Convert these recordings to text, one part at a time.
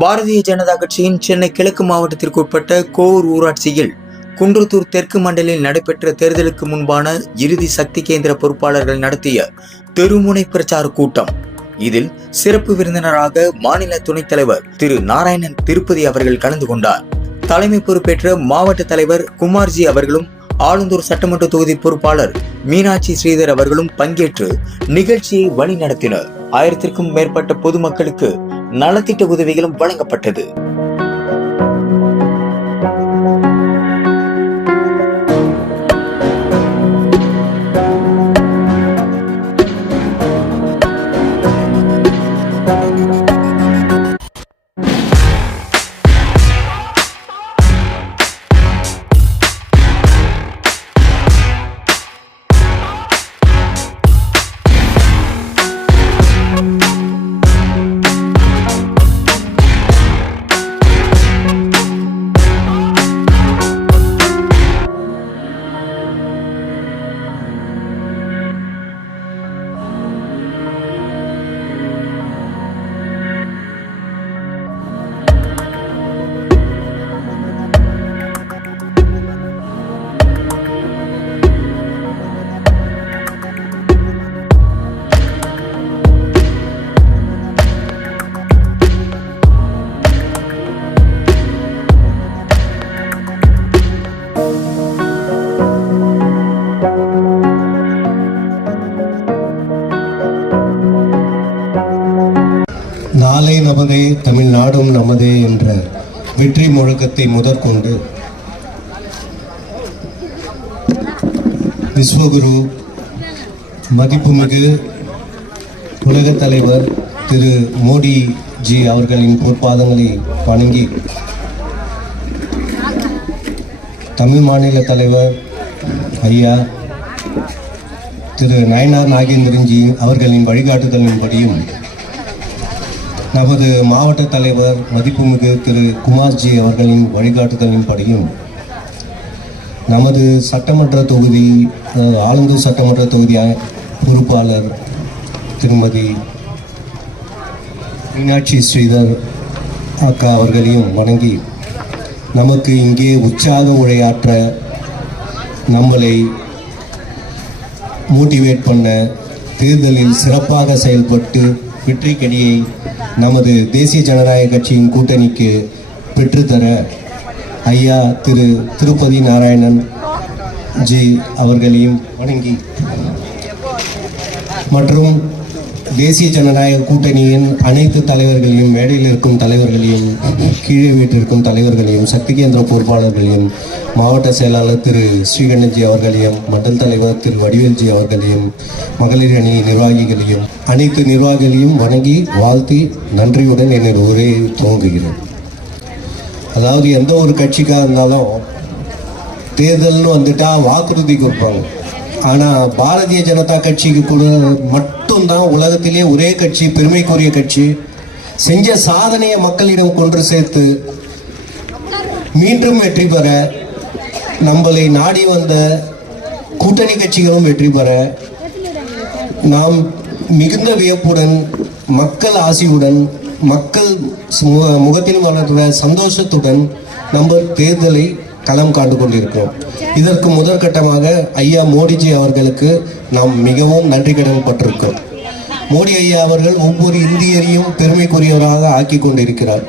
பாரதிய ஜனதா கட்சியின் சென்னை கிழக்கு மாவட்டத்திற்கு உட்பட்ட கோவூர் ஊராட்சியில் குன்றத்தூர் தெற்கு மண்டலில் நடைபெற்ற தேர்தலுக்கு முன்பான இறுதி சக்தி கேந்திர பொறுப்பாளர்கள் நடத்திய தெருமுனை பிரச்சார கூட்டம். இதில் சிறப்பு விருந்தினராக மாநில துணைத் தலைவர் திரு நாராயணன் திருப்பதி அவர்கள் கலந்து கொண்டார். தலைமை பொறுப்பேற்ற மாவட்ட தலைவர் குமார்ஜி அவர்களும் ஆலந்தூர் சட்டமன்ற தொகுதி பொறுப்பாளர் மீனாட்சி ஸ்ரீதர் அவர்களும் பங்கேற்று நிகழ்ச்சியை வழி நடத்தினர். 1000க்கும் மேற்பட்ட பொதுமக்களுக்கு நலத்திட்ட உதவிகளும் வழங்கப்பட்டது. நாளை நமதே தமிழ்நாடும் நமதே என்ற வெற்றி முழக்கத்தை முதற்கொண்டு விஸ்வகுரு மதிப்புமிகு உலகத் தலைவர் திரு மோடிஜி அவர்களின் பொற்பாதங்களை வணங்கி தமிழ் மாநில தலைவர் ஐயா திரு நயனார் நாகேந்திரன்ஜி அவர்களின் வழிகாட்டுதலின்படியும் நமது மாவட்ட தலைவர் மதிப்புமிகு திரு குமார்ஜி அவர்களின் வழிகாட்டுதலின்படியும் நமது சட்டமன்ற தொகுதி ஆலந்தூர் சட்டமன்ற தொகுதி பொறுப்பாளர் திருமதி மீனாட்சி ஸ்ரீதர் அக்கா அவர்களையும் வணங்கி நமக்கு இங்கே உற்சாக உரையாற்ற நம்மளை மோட்டிவேட் பண்ண தேர்தலில் சிறப்பாக செயல்பட்டு வெற்றி கனியை நமது தேசிய ஜனநாயக கட்சியின் கூட்டணிக்கு பெற்றுத்தர ஐயா திரு திருப்பதி நாராயணன் ஜி அவர்களையும் வணங்கி மற்றும் தேசிய ஜனநாயக கூட்டணியின் அனைத்து தலைவர்களையும், மேடையில் இருக்கும் தலைவர்களையும், கீழே வீட்டிற்கும் தலைவர்களையும், சக்தி கேந்திர பொறுப்பாளர்களையும், மாவட்ட செயலாளர் திரு ஸ்ரீகண்டன்ஜி அவர்களையும், மண்டல் தலைவர் திரு வடிவேல்ஜி அவர்களையும், மகளிர் அணி நிர்வாகிகளையும், அனைத்து நிர்வாகிகளையும் வணங்கி வாழ்த்தி நன்றியுடன் என்னுடைய உரையை துவங்குகிறேன். அதாவது எந்த ஒரு கட்சிக்காக இருந்தாலும் தேர்தல்னு வந்துட்டா வாக்குறுதி கொடுப்பாங்க. ஆனால் பாரதிய ஜனதா கட்சிக்கு கூட மட்டும்தான் உலகத்திலே ஒரே கட்சி, பெருமைக்குரிய கட்சி, செஞ்ச சாதனையை மக்களிடம் கொண்டு சேர்த்து மீண்டும் வெற்றி பெற, நம்மளை நாடி வந்த கூட்டணி கட்சிகளும் வெற்றி பெற நாம் மிகுந்த வியப்புடன், மக்கள் ஆசியுடன், மக்கள் முகத்தில் வளர்ற சந்தோஷத்துடன் நம்ம தேர்தலை களம் காண்டு கொண்டிருக்கிறோம். இதற்கு முதற்கட்டமாக ஐயா மோடிஜி அவர்களுக்கு நாம் மிகவும் நன்றி கடன் பட்டிருக்கிறோம். மோடி ஐயா அவர்கள் ஒவ்வொரு இந்தியரையும் பெருமைக்குரியவராக ஆக்கி கொண்டிருக்கிறார்.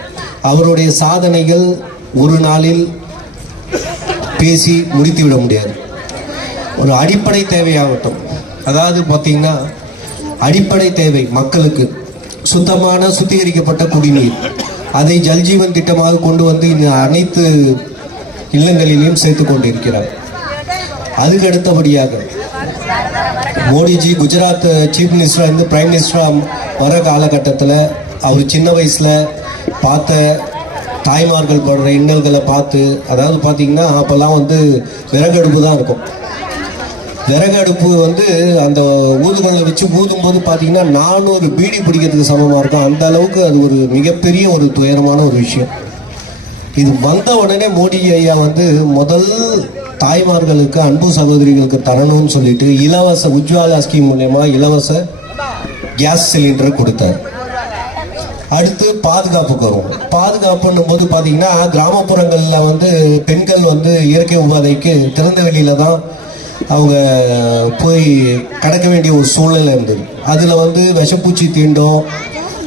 அவருடைய சாதனைகள் ஒரு நாளில் பேசி முடித்துவிட முடியாது. ஒரு அடிப்படை தேவையாகட்டும், அதாவது பார்த்தீங்கன்னா அடிப்படை தேவை மக்களுக்கு சுத்தமான சுத்திகரிக்கப்பட்ட குடிநீர், அதை ஜல்ஜீவன் திட்டமாக கொண்டு வந்து இந்த அனைத்து இல்லங்களிலையும் சேர்த்து கொண்டிருக்கிறார். அதுக்கு அடுத்தபடியாக மோடிஜி குஜராத் சீஃப் மினிஸ்டராக இருந்து பிரைம் மினிஸ்டராக வர காலகட்டத்தில் அவர் சின்ன வயசில் பார்த்த தாய்மார்கள் படுற இன்னல்களை பார்த்து, அதாவது பார்த்தீங்கன்னா அப்போல்லாம் வந்து விறகடுப்பு தான் இருக்கும். விறகடுப்பு வந்து அந்த ஊதுகளை வச்சு ஊதும்போது பார்த்தீங்கன்னா 400 பீடி பிடிக்கிறதுக்கு சமமாக இருக்கும். அந்த அளவுக்கு அது ஒரு மிகப்பெரிய ஒரு துயரமான ஒரு விஷயம். இது வந்த உடனே மோடி ஐயா வந்து முதல் தாய்மார்களுக்கு, அன்பு சகோதரிகளுக்கு தரணும்னு சொல்லிட்டு இலவச உஜ்வாலா ஸ்கீம் மூலமா இலவச கேஸ் சிலிண்டர் கொடுத்தார். அடுத்து பாதுகாப்புக்கு வரும். பாதுகாப்புன்னும் போது பார்த்தீங்கன்னா கிராமப்புறங்களில் வந்து பெண்கள் வந்து இயற்கை உபாதைக்கு திறந்த வெளியில தான் அவங்க போய் கடக்க வேண்டிய ஒரு சூழ்நிலை இருந்தது. அதில் வந்து விஷப்பூச்சி தீண்டும்,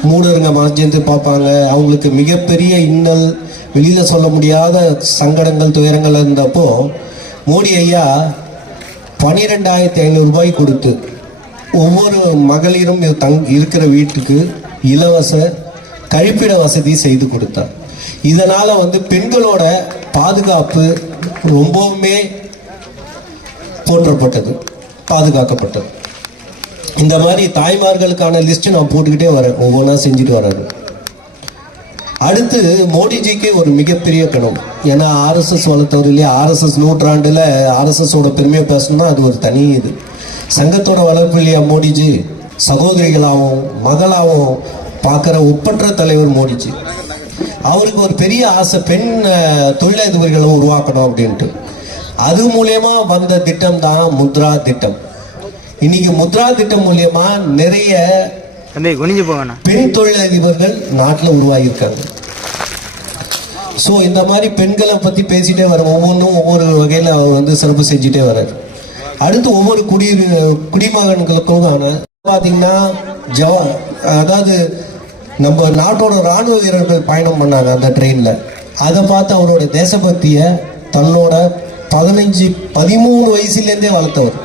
மூடருங்க மறைஞ்சு பார்ப்பாங்க. அவங்களுக்கு மிகப்பெரிய இன்னல், வெளியில் சொல்ல முடியாத சங்கடங்கள் துயரங்கள் இருந்தப்போ மோடி ஐயா 12,500 ரூபாய் கொடுத்து ஒவ்வொரு மகளிரும் இருக்கிற வீட்டுக்கு இலவச கழிப்பிட வசதி செய்து கொடுத்தார். இதனால வந்து பெண்களோட பாதுகாப்பு ரொம்பவுமே போற்றப்பட்டது, பாதுகாக்கப்பட்டது. இந்த மாதிரி தாய்மார்களுக்கான லிஸ்ட் நான் போட்டுக்கிட்டே வரேன், ஒவ்வொன்றா செஞ்சுட்டு வர்றது. அடுத்து மோடிஜிக்கு ஒரு மிகப்பெரிய கணம். ஏன்னா ஆர்எஸ்எஸ் வளர்த்தவர் இல்லையா, ஆர்எஸ்எஸ் நூற்றாண்டுல ஆர்எஸ்எஸோட பெருமையை பேசணும்னா அது ஒரு தனி இது. சங்கத்தோட வளர்ப்பு இல்லையா மோடிஜி, சகோதரிகளாகவும் மகளாகவும் பார்க்குற ஒப்பற்ற தலைவர் மோடிஜி. அவருக்கு ஒரு பெரிய ஆசை, பெண் தொழிலதிபர்களை உருவாக்கணும் அப்படின்ட்டு. அது மூலயமா வந்த திட்டம் தான் முத்ரா திட்டம். இன்னைக்கு முத்ரா திட்டம் மூலயமா நிறைய பெண் தொழிலதிபர்கள் நாட்டில் உருவாகியிருக்காங்க. ஸோ இந்த மாதிரி பெண்களை பற்றி பேசிட்டே வர ஒவ்வொன்றும் ஒவ்வொரு வகையில் அவர் வந்து சிறப்பு செஞ்சுட்டே வர்றாரு. அடுத்து ஒவ்வொரு குடிமகன்களுக்கும் பார்த்தீங்கன்னா அதாவது நம்ம நாட்டோட இராணுவ வீரர்கள் பயணம் பண்ணாங்க அந்த ட்ரெயினில். அதை பார்த்து அவரோட தேசபக்தியை தன்னோட 13 வயசுலேருந்தே வளர்த்தவர்.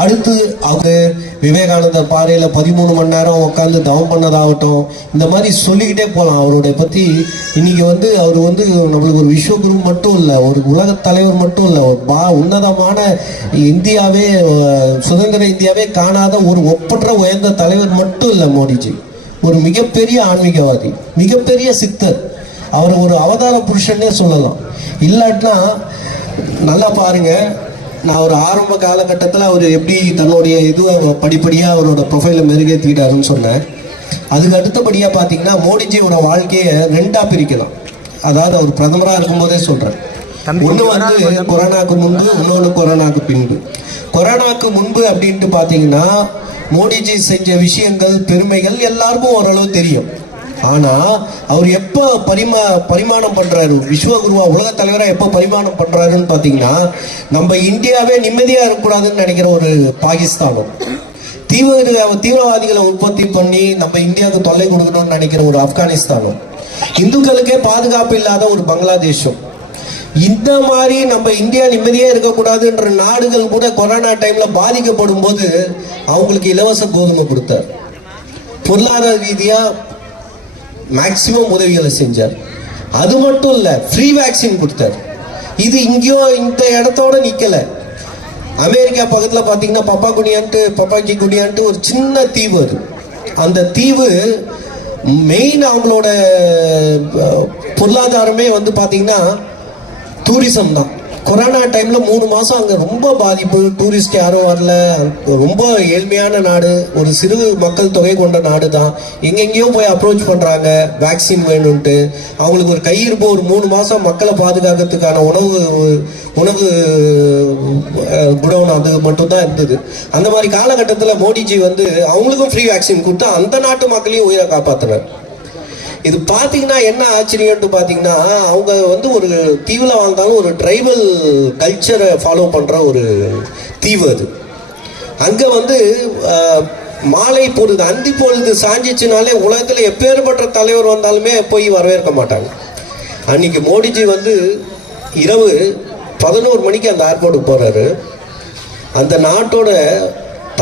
அடுத்து அவர் விவேகானந்தர் பாறையில் 13 மணி நேரம் உட்காந்து தவம் பண்ணதாகட்டும், இந்த மாதிரி சொல்லிக்கிட்டே போகலாம் அவருடைய பற்றி. இன்னைக்கு வந்து அவர் வந்து நம்மளுக்கு ஒரு விஸ்வகுரு மட்டும் இல்லை, ஒரு உலக தலைவர் மட்டும் இல்லை, ஒரு உன்னதமான இந்தியாவே, சுதந்திர இந்தியாவே காணாத ஒரு ஒப்பற்ற உயர்ந்த தலைவர் மட்டும் இல்லை மோடிஜி. ஒரு மிகப்பெரிய ஆன்மீகவாதி, மிகப்பெரிய சித்தர். அவர் ஒரு அவதார புருஷன்னே சொல்லலாம். இல்லாட்டினா நல்லா பாருங்க, நான் ஒரு ஆரம்ப காலகட்டத்தில் அவர் எப்படி தன்னுடைய இதுவை படிப்படியாக அவரோட ப்ரொஃபைலை மெருகேற்றிக்கிட்டாருன்னு சொன்னேன். அதுக்கு அடுத்தபடியாக பார்த்தீங்கன்னா மோடிஜியோட வாழ்க்கையை 2ஆக பிரிக்கலாம். அதாவது அவர் பிரதமராக இருக்கும்போதே சொல்கிறேன், ஒன்று வந்து கொரோனாவுக்கு முன்பு, இன்னொன்று கொரோனாவுக்கு பின்பு. கொரோனாவுக்கு முன்பு அப்படின்ட்டு பார்த்தீங்கன்னா மோடிஜி செஞ்ச விஷயங்கள், பெருமைகள் எல்லாருக்கும் ஓரளவு தெரியும். ஆனால் அவர் எப்போ பரிமாணம் பண்ணுறாரு, விஸ்வகுருவா உலக தலைவராக எப்போ பரிமாணம் பண்ணுறாருன்னு பார்த்தீங்கன்னா, நம்ம இந்தியாவே நிம்மதியாக இருக்கக்கூடாதுன்னு நினைக்கிற ஒரு பாகிஸ்தானும், தீவிரவாதிகளை உற்பத்தி பண்ணி நம்ம இந்தியாவுக்கு தொல்லை கொடுக்கணும்னு நினைக்கிற ஒரு ஆப்கானிஸ்தானும், இந்துக்களுக்கே பாதுகாப்பு இல்லாத ஒரு பங்களாதேஷும், இந்த மாதிரி நம்ம இந்தியா நிம்மதியாக இருக்கக்கூடாதுன்ற நாடுகள் கூட கொரோனா டைமில் பாதிக்கப்படும் போது அவங்களுக்கு இலவச கோதுமை கொடுத்தார். பொருளாதார ரீதியாக மேக்சிமம் உதவிகளை செஞ்சார். அது மட்டும் இல்லை, ஃப்ரீ வேக்சின் கொடுத்தார். இது இங்கேயோ இந்த இடத்தோட நிற்கலை. அமெரிக்கா பக்கத்தில் பார்த்தீங்கன்னா பப்பாக்கி குனியான்ட்டு ஒரு சின்ன தீவு. அது அந்த தீவு மெயின் அவங்களோட பொருளாதாரமே வந்து பார்த்தீங்கன்னா டூரிசம் தான். கொரோனா டைமில் 3 மாதம் அங்கே ரொம்ப பாதிப்பு, டூரிஸ்ட் யாரும் வரல. ரொம்ப ஏழ்மையான நாடு, ஒரு சிறு மக்கள் தொகை கொண்ட நாடு தான். எங்கெங்கேயோ போய் அப்ரோச் பண்ணுறாங்க வேக்சின் வேணும்ன்ட்டு. அவங்களுக்கு ஒரு கையிருப்பு, ஒரு 3 மாதம் மக்களை பாதுகாக்கிறதுக்கான உணவு குடோன் அது மட்டும்தான் இருந்தது. அந்த மாதிரி காலகட்டத்தில் மோடிஜி வந்து அவங்களுக்கும் ஃப்ரீ வேக்சின் கொடுத்து அந்த நாட்டு மக்களையும் உயிரை காப்பாற்றினார். இது பார்த்தீங்கன்னா என்ன ஆச்சரியம்னு பார்த்தீங்கன்னா, அவங்க வந்து ஒரு தீவில் வாழ்ந்தாலும் ஒரு ட்ரைபல் கல்ச்சரை ஃபாலோ பண்ணுற ஒரு தீவு அது. அங்கே வந்து மாலை பொழுது, அந்தி பொழுது சாஞ்சிச்சுனாலே உலகத்தில் எப்பேற்பட்ட தலைவர் வந்தாலுமே போய் வரவேற்க மாட்டாங்க. அன்னைக்கு மோடிஜி வந்து இரவு 11 மணிக்கு அந்த ஏர்போர்ட்டுக்கு போகிறாரு. அந்த நாட்டோட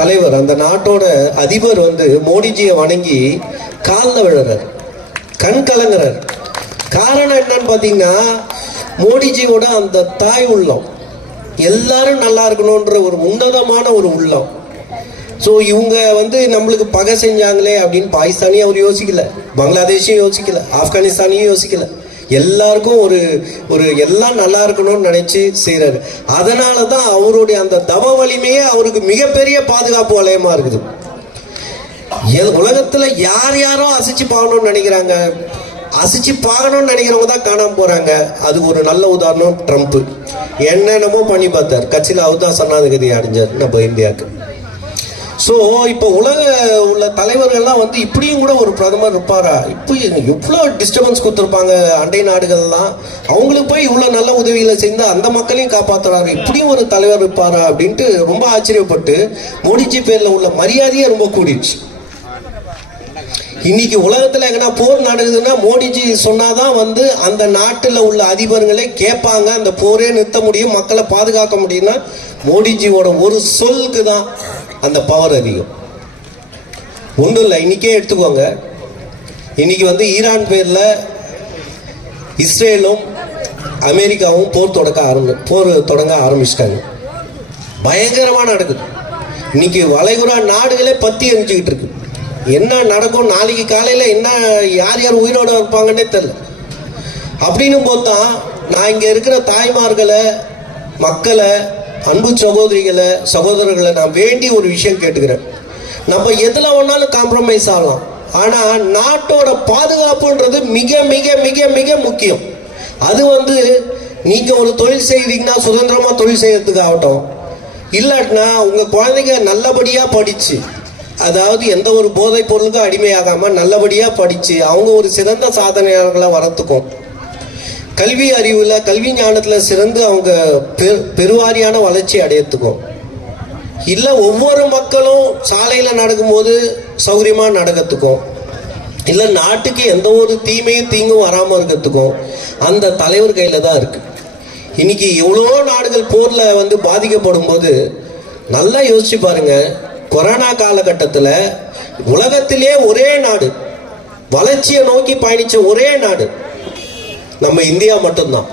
தலைவர், அந்த நாட்டோட அதிபர் வந்து மோடிஜியை வணங்கி காலில் விழுறாரு, கண் கலங்குறார். காரணம் என்னன்னு பார்த்தீங்கன்னா, மோடிஜியோட அந்த தாய் உள்ளம், எல்லாரும் நல்லா இருக்கணுன்ற ஒரு உன்னதமான ஒரு உள்ளம். ஸோ இவங்க வந்து நம்மளுக்கு பகை செஞ்சாங்களே அப்படின்னு பாகிஸ்தானையும் அவர் யோசிக்கல, பங்களாதேஷையும் யோசிக்கல, ஆப்கானிஸ்தானையும் யோசிக்கல. எல்லாருக்கும் ஒரு எல்லாம் நல்லா இருக்கணும்னு நினைச்சு செய்யறாரு. அதனால தான் அவருடைய அந்த தவ வலிமையே அவருக்கு மிகப்பெரிய பாதுகாப்பு வளையமா இருக்குது. உலகத்துல யாரோ அசைச்சு பார்க்கணும்னு நினைக்கிறாங்க, அசைச்சு பார்க்கணும்னு நினைக்கிறவங்க தான் காணாம போறாங்க. அது ஒரு நல்ல உதாரணம் ட்ரம்ப். என்னென்னமோ பண்ணி பார்த்தார், கட்சியில் அவர் தான் சரணாகதி அடைஞ்சார் நம்ம இந்தியாவுக்கு. ஸோ இப்போ உலக உள்ள தலைவர்கள்லாம் வந்து இப்படியும் கூட ஒரு பிரதமர் இருப்பாரா, இப்போ எவ்வளோ டிஸ்டர்பன்ஸ் கொடுத்துருப்பாங்க அண்டை நாடுகள்லாம், அவங்களுக்கு போய் இவ்வளோ நல்ல உதவிகளை செய்து அந்த மக்களையும் காப்பாற்றுறாரு, இப்படியும் ஒரு தலைவர் இருப்பாரா அப்படின்ட்டு ரொம்ப ஆச்சரியப்பட்டு மோடிஜி பேரில் உள்ள மரியாதையே ரொம்ப கூடிடுச்சு. இன்னைக்கு உலகத்தில் எங்கன்னா போர் நடக்குதுன்னா மோடிஜி சொன்னாதான் வந்து அந்த நாட்டில் உள்ள அதிபர்களே கேட்பாங்க, அந்த போரே நிறுத்த முடியும், மக்களை பாதுகாக்க முடியும்னா மோடிஜியோட ஒரு சொல்லுக்கு தான் அந்த பவர் அதிகம். ஒன்றும் இல்லை, இன்னைக்கே எடுத்துக்கோங்க. இன்னைக்கு வந்து ஈரான் பேரில் இஸ்ரேலும் அமெரிக்காவும் போர் தொடங்க ஆரம்பிச்சிட்டாங்க. பயங்கரமாக நடக்குது. இன்னைக்கு வளைகுடா நாடுகளே பற்றி எரிஞ்சுக்கிட்டு இருக்கு. என்ன நடக்கும் நாளைக்கு காலையில், என்ன யார் யார் உயிரோடு இருப்பாங்கன்னே தெரியல. அப்படின்னு போத்தான் நான் இங்கே இருக்கிற தாய்மார்களை, மக்களை, அன்பு சகோதரர்களை நான் வேண்டி ஒரு விஷயம் கேட்டுக்கிறேன். நம்ம எதில் வேணாலும் காம்ப்ரமைஸ் ஆகலாம், ஆனால் நாட்டோட பாதுகாப்புன்றது மிக மிக மிக மிக முக்கியம். அது வந்து நீங்கள் ஒரு தொழில் செய்வீங்கன்னா சுதந்திரமாக தொழில் செய்யறதுக்கு ஆகட்டும், இல்லாட்டினா உங்கள் குழந்தைங்க நல்லபடியாக படித்து, அதாவது எந்த ஒரு போதைப் பொருளுக்கும் அடிமையாகாமல் நல்லபடியாக படித்து அவங்க ஒரு சிறந்த சாதனையாளர்களாக வரத்துக்கும், கல்வி அறிவில் கல்வி ஞானத்தில் சிறந்து அவங்க பெருவாரியான வளர்ச்சி அடையத்துக்கும், இல்லை ஒவ்வொரு மக்களும் சாலையில் நடக்கும்போது சௌகரியமாக நடக்கிறதுக்கும், இல்லை நாட்டுக்கு எந்த ஒரு தீங்கும் வராமல் இருக்கிறதுக்கும் அந்த தலைவர் கையில் தான் இருக்குது. இன்னைக்கு எவ்வளோ நாடுகள் போரில் வந்து பாதிக்கப்படும் போது நல்லா யோசிச்சு பாருங்க. கொரோனா காலகட்டத்தில் உலகத்திலே ஒரே நாடு, வளர்ச்சியை நோக்கி பயணித்த ஒரே நாடு நம்ம இந்தியா மட்டும்தான்.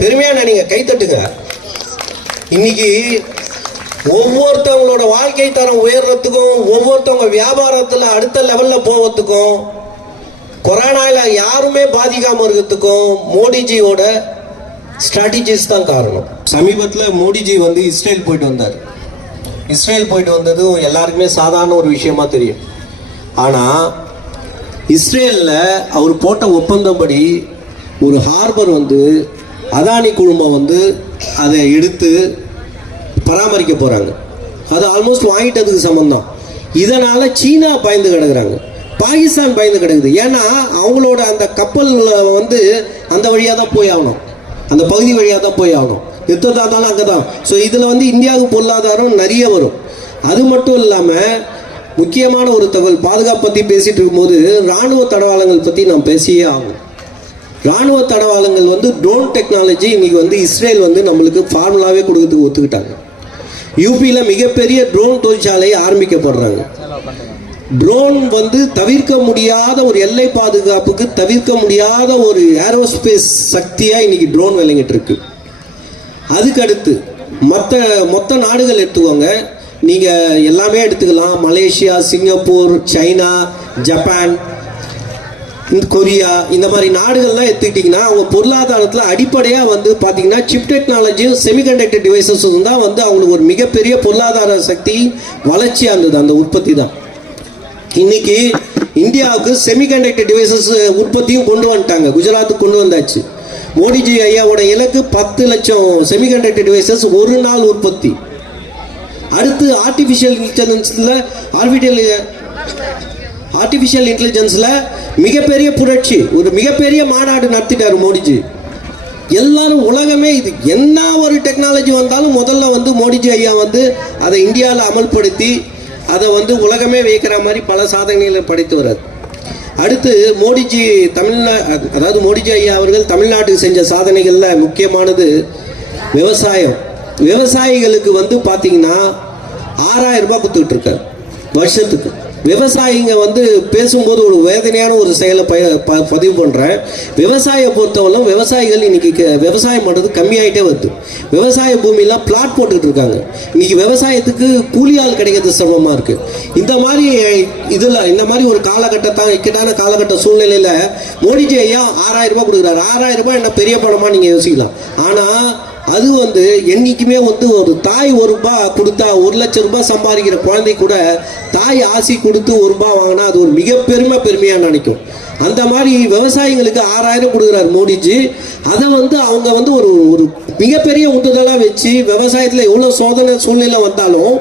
பெருமையா நீங்க கைத்தட்டுங்க. இன்னைக்கு ஒவ்வொருத்தவங்களோட வாழ்க்கை தரம் உயர்றதுக்கும், ஒவ்வொருத்தவங்க வியாபாரத்தில் அடுத்த லெவலில் போகிறதுக்கும், கொரோனாவில் யாருமே பாதிக்காமல் இருக்கிறதுக்கும் மோடிஜியோட ஸ்ட்ராட்டஜிஸ் தான் காரணம். சமீபத்தில் மோடிஜி வந்து இஸ்ரேல் போயிட்டு வந்தார். இஸ்ரேல் போயிட்டு வந்ததும் எல்லாருக்குமே சாதாரண ஒரு விஷயமா தெரியும். ஆனால் இஸ்ரேலில் அவர் போட்ட ஒப்பந்தப்படி ஒரு ஹார்பர் வந்து அதானி குழுமம் வந்து அதை எடுத்து பராமரிக்க போகிறாங்க. அது ஆல்மோஸ்ட் வாங்கிட்டதுக்கு சம்பந்தம். இதனால் சீனா பயந்து கிடக்குறாங்க, பாகிஸ்தான் பயந்து கிடக்குது. ஏன்னா அவங்களோட அந்த கப்பல் வந்து அந்த வழியாக தான் போய் ஆகணும், அந்த பகுதி வழியாக தான் போய் ஆகணும். யுத்தத்தாக இருந்தாலும் அங்கே தான். ஸோ இதில் வந்து இந்தியாவுக்கு பொருளாதாரம் நிறைய வரும். அது மட்டும் இல்லாமல் முக்கியமான ஒரு தகவல், பாதுகாப்பு பற்றி பேசிகிட்டு இருக்கும்போது இராணுவ தடவாளங்கள் பற்றி நாம் பேசியே ஆகும். இராணுவ தடவாளங்கள் வந்து ட்ரோன் டெக்னாலஜி இன்னைக்கு வந்து இஸ்ரேல் வந்து நம்மளுக்கு ஃபார்முலாவே கொடுக்கறதுக்கு ஒத்துக்கிட்டாங்க. யூபியில் மிகப்பெரிய ட்ரோன் தொழிற்சாலையை ஆரம்பிக்கப்படுறாங்க. ட்ரோன் வந்து தவிர்க்க முடியாத ஒரு எல்லை பாதுகாப்புக்கு தவிர்க்க முடியாத ஒரு ஏரோஸ்பேஸ் சக்தியாக இன்னைக்கு ட்ரோன் விளங்கிட்டு இருக்கு. அதுக்கடுத்து மொத்த நாடுகள் எடுத்துக்கோங்க, நீங்கள் எல்லாமே எடுத்துக்கலாம். Malaysia, Singapore, China, Japan, Korea, இந்த மாதிரி நாடுகள்லாம் எடுத்துக்கிட்டிங்கன்னா அவங்க பொருளாதாரத்தில் அடிப்படையாக வந்து பார்த்தீங்கன்னா சிப் டெக்னாலஜியும் செமிகண்டக்டர் டிவைசஸும் தான் வந்து அவங்களுக்கு ஒரு மிகப்பெரிய பொருளாதார சக்தி வளர்ச்சியாக இருந்தது. அந்த உற்பத்தி தான் இன்னைக்கு இந்தியாவுக்கு செமிகண்டக்டர் டிவைசஸ் உற்பத்தியும் கொண்டு வந்துட்டாங்க. குஜராத்துக்கு கொண்டு வந்தாச்சு. மோடிஜி ஐயாவோட இலக்கு 10 லட்சம் செமிகண்டக்டர் டிவைசஸ் ஒரு நாள் உற்பத்தி. அடுத்து ஆர்டிஃபிஷியல் இன்டெலிஜென்ஸில் மிகப்பெரிய புரட்சி, ஒரு மிகப்பெரிய மாநாடு நடத்திட்டார் மோடிஜி. எல்லாரும் உலகமே இது என்ன ஒரு டெக்னாலஜி வந்தாலும் முதல்ல வந்து மோடிஜி ஐயா வந்து அதை இந்தியாவில் அமல்படுத்தி அதை வந்து உலகமே வைக்கிற மாதிரி பல சாதனைகளை படைத்து வர்றார். அடுத்து மோடிஜி மோடிஜி ஐயா அவர்கள் தமிழ்நாட்டுக்கு செஞ்ச சாதனைகளில் முக்கியமானது விவசாயம். விவசாயிகளுக்கு வந்து பார்த்தீங்கன்னா 6000 ரூபாய் கொடுத்துக்கிட்டு இருக்கார் வருஷத்துக்கு. விவசாயிங்க வந்து பேசும்போது ஒரு வேதனையான ஒரு செயலை பதிவு பண்ணுறேன். விவசாயியை பொறுத்தவரை விவசாயிகள் இன்னைக்கு விவசாயம் பண்ணுறது கம்மியாயிட்டே வருது. விவசாய பூமியெல்லாம் பிளாட் போட்டுக்கிட்டு இருக்காங்க. இன்னைக்கு விவசாயத்துக்கு கூலி ஆள் கிடைக்கிறது சிரமமாக இருக்குது. இந்த மாதிரி ஒரு இக்கட்டான காலகட்ட சூழ்நிலையில் மோடிஜி ஐயா 6000 ரூபாய் கொடுக்குறாரு. 6000 ரூபாய் என்ன பெரிய பணமா நீங்கள் யோசிக்கலாம். ஆனால் அது வந்து என்னைக்குமே வந்து ஒரு தாய் 1 ரூபாய் கொடுத்தா 1 லட்சம் ரூபாய் சம்பாதிக்கிற குழந்தை கூட தாய் ஆசி கொடுத்து 1 ரூபாய் வாங்கினா அது ஒரு பெருமையாக நினைக்கும். அந்த மாதிரி விவசாயிகளுக்கு 6000 கொடுக்குறாரு மோடிஜி. அதை வந்து அவங்க வந்து ஒரு மிகப்பெரிய உந்துதலாக வச்சு விவசாயத்தில் எவ்வளோ சோதனை சூழ்நிலை வந்தாலும்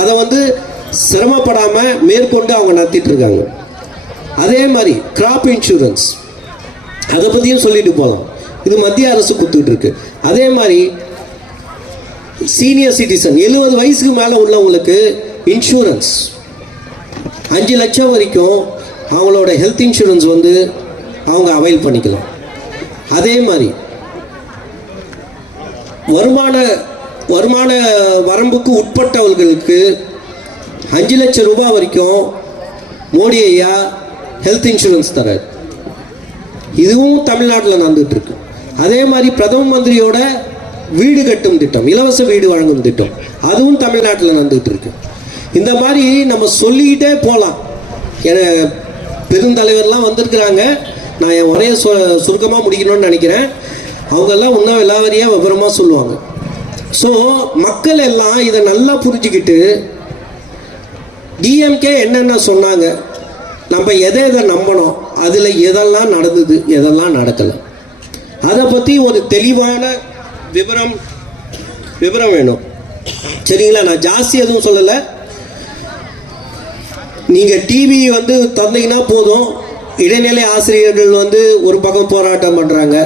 அதை வந்து சிரமப்படாம மேற்கொண்டு அவங்க நடத்திட்டு இருக்காங்க. அதே மாதிரி கிராப் இன்சூரன்ஸ் அதை பற்றியும் சொல்லிட்டு போகலாம். இது மத்திய அரசு கொடுத்துட்டு இருக்கு. அதே மாதிரி சீனியர் சிட்டிசன் 70 வயசுக்கு மேலே உள்ளவங்களுக்கு இன்சூரன்ஸ் 5 லட்சம் வரைக்கும் அவங்களோட ஹெல்த் இன்சூரன்ஸ் வந்து அவங்க அவைல் பண்ணிக்கலாம். அதே மாதிரி வருமான வரம்புக்கு உட்பட்டவர்களுக்கு 5 லட்சம் ரூபாய் வரைக்கும் மோடி ஐயா ஹெல்த் இன்சூரன்ஸ் தராரு. இதுவும் தமிழ்நாட்டில் நடந்துட்டு இருக்கு. அதே மாதிரி பிரதம மந்திரியோட வீடு கட்டும் திட்டம், இலவச வீடு வழங்கும் திட்டம், அதுவும் தமிழ்நாட்டில் நடந்துட்டு இருக்கு. இந்த மாதிரி நம்ம சொல்லிக்கிட்டே போகலாம். பெருந்தலைவர்லாம் வந்திருக்கிறாங்க. நான் என் உரையை சுருக்கமாக முடிக்கணும்னு நினைக்கிறேன். அவங்கெல்லாம் இன்னும் விலாவரியாக விவரமாக சொல்லுவாங்க. ஸோ மக்கள் எல்லாம் இதை நல்லா புரிஞ்சுக்கிட்டு டிஎம்கே என்னென்ன சொன்னாங்க, நம்ம எதை நம்பணும், அதில் எதெல்லாம் நடந்தது எதெல்லாம் நடக்கலை, அதை பற்றி ஒரு தெளிவான விவரம் வேணும். சரிங்களா? நான் ஜாஸ்தி எதுவும் சொல்லலை. நீங்கள் டிவி வந்து தந்தீங்கன்னா போதும், இடைநிலை ஆசிரியர்கள் வந்து ஒரு பக்கம் போராட்டம் பண்ணுறாங்க,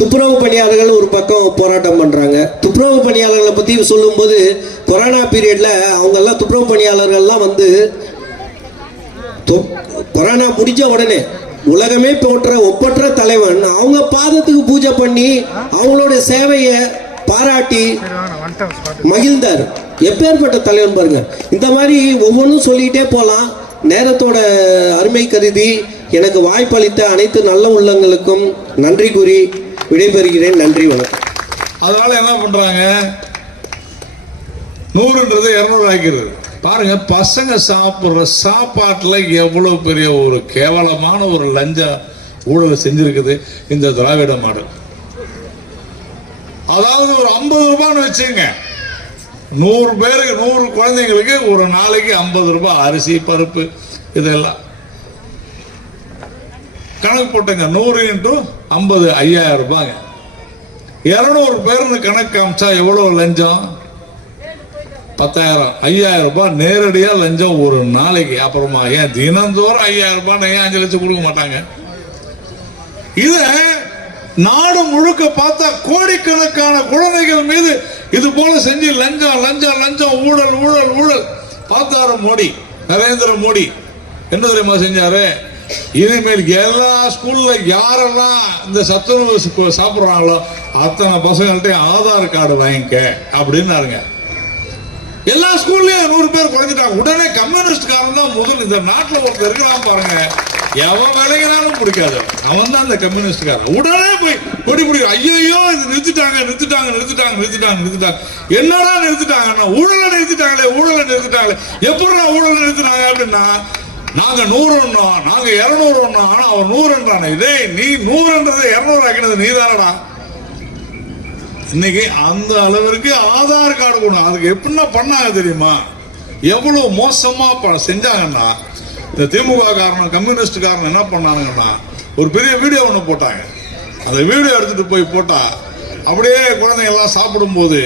துப்புரவு பணியாளர்கள் ஒரு பக்கம் போராட்டம் பண்ணுறாங்க. துப்புரவு பணியாளர்களை பற்றி சொல்லும்போது கொரோனா பீரியடில் அவங்கெல்லாம் துப்புரவு பணியாளர்கள்லாம் வந்து கொரோனா முடிஞ்ச உடனே உலகமே போற்ற ஒப்பற்ற தலைவன் அவங்க பாதத்துக்கு பூஜை பண்ணி அவங்களோட சேவையை பாராட்டி மகிழ்ந்தார். எப்பேற்பட்ட தலைவன் பாருங்க. இந்த மாதிரி ஒவ்வொன்றும் சொல்லிக்கிட்டே போகலாம். நேரத்தோட அருமை கருதி எனக்கு வாய்ப்பளித்த அனைத்து நல்ல உள்ளங்களுக்கும் நன்றி கூறி விடைபெறுகிறேன். நன்றி, வணக்கம். அதனால என்ன பண்றாங்க, 100ன்றது 200 ஆக்கிறது. பாருங்க, பசங்க சாப்பிட்ற சாப்பாட்டில் எவ்வளவு பெரிய ஒரு கேவலமான ஒரு லஞ்ச ஊழல் செஞ்சிருக்குது இந்த திராவிட மாடல். அதாவது ஒரு 50 ரூபான்னு வச்சுங்க, 100 பேருக்கு 100 குழந்தைங்களுக்கு ஒரு நாளைக்கு 50 ரூபாய் அரிசி பருப்பு இதெல்லாம் கணக்கு போட்டுங்க. 100 × 50 5000 ரூபாங்க. 200 பேர்னு கணக்கு காமிச்சா எவ்வளவு லஞ்சம்? 10,000. 5000 ரூபாய் நேரடியா லஞ்சம் ஒரு நாளைக்கு. அப்புறமா ஏன் தினந்தோறும் 5000 ரூபாய் ஏன் 5 லட்சம் கொடுக்க மாட்டாங்க? இத நாடு முழுக்க பார்த்தா கோடிக்கணக்கான குழந்தைகள் மீது இது போல செஞ்சு லஞ்சம் லஞ்சம் லஞ்சம் ஊழல் ஊழல் ஊழல் பார்த்தாரு மோடி, நரேந்திர மோடி. என்ன தெரியுமா செஞ்சாரு? இனிமேல் எல்லா ஸ்கூல்ல யாரெல்லாம் இந்த சத்துணவு சாப்பிடுறாங்களோ அத்தனை பசங்கள்ட்ட ஆதார் கார்டு வாங்கிக்க அப்படின்னாருங்க. எல்லா ஸ்கூல்லயும் 100 பேர் குறைஞ்சிட்டாங்க. உடனே கம்யூனிஸ்ட்காரன் தான் முதல் இந்த நாட்டில் ஒருத்தர் இருக்கிறான் பாருங்க, எவன் விளையினாலும் பிடிக்காது, அவன் தான் அந்த கம்யூனிஸ்ட்காரன். உடனே போய் கொடி பிடிக்கும். ஐயோ இது நிறுத்திட்டாங்க நிறுத்திட்டாங்க நிறுத்திட்டாங்க நிறுத்திட்டாங்க நிறுத்திட்டாங்க. என்னடா நிறுத்திட்டாங்கன்னா, ஊழலை நிறுத்திட்டாங்களே ஊழலை நிறுத்திட்டாங்களே. எப்படா ஊழலை நிறுத்தினாங்க அப்படின்னா, நாங்க 100 நாங்க 200 ஆனா அவன் 100 இதே நீ 100 200 ஆக்கினது நீ தானடா. இன்னைக்கு அந்த அளவிற்கு ஆதார் கார்டு கொடுக்கணும். அதுக்கு எப்படின்னா பண்ணாங்க தெரியுமா? எவ்வளவு மோசமா செஞ்சாங்கன்னா, இந்த திமுக காரணம் கம்யூனிஸ்ட் காரணம் என்ன பண்ணாங்கன்னா, ஒரு பெரிய வீடியோ ஒன்று போட்டாங்க. அந்த வீடியோ எடுத்துட்டு போய் போட்டா அப்படியே குழந்தைங்க எல்லாம் சாப்பிடும் போது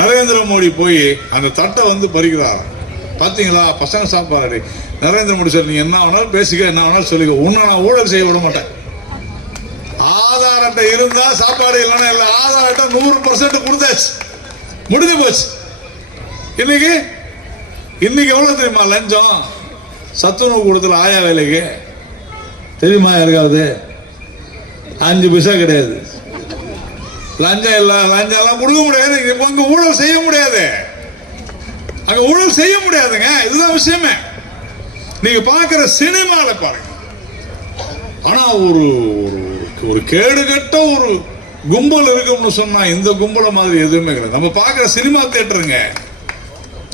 நரேந்திர மோடி போய் அந்த தட்டை வந்து பறிக்கிறார். பாத்தீங்களா, பசங்க சாப்பாடு. நரேந்திர மோடி சார், நீ என்ன வேணாலும் பேசிக்க, என்ன வேணாலும் சொல்லிக்க, உன்னை நான் ஊழல் செய்ய விட மாட்டேன். ஆதார் அட்டை இருந்தா சாப்பாடு, இல்லைன்னா இல்லை. ஆதார் அட்டை 100% கொடுத்தாச்சு, முடிஞ்சு போச்சு. இன்னைக்கு எவ்வளவு தெரியுமா லஞ்சம்? சத்துணவு கொடுத்துல ஆயா வேலைக்கு தெரியுமா யாருக்காவது? 5 பைசா கிடையாது. லஞ்சம் இல்ல, லஞ்சம் எல்லாம் கொடுக்க முடியாது. அங்க ஊழல் செய்ய முடியாது, அங்க ஊழல் செய்ய முடியாதுங்க. இதுதான் விஷயமே. நீங்க பாக்குற சினிமால பாருங்க. ஆனா ஒரு கேடுகட்ட ஒரு கும்பல் இருக்கும்னு சொன்னா இந்த கும்பல மாதிரி எதுவுமே கிடையாது. நம்ம பாக்குற சினிமா தியேட்டருங்க.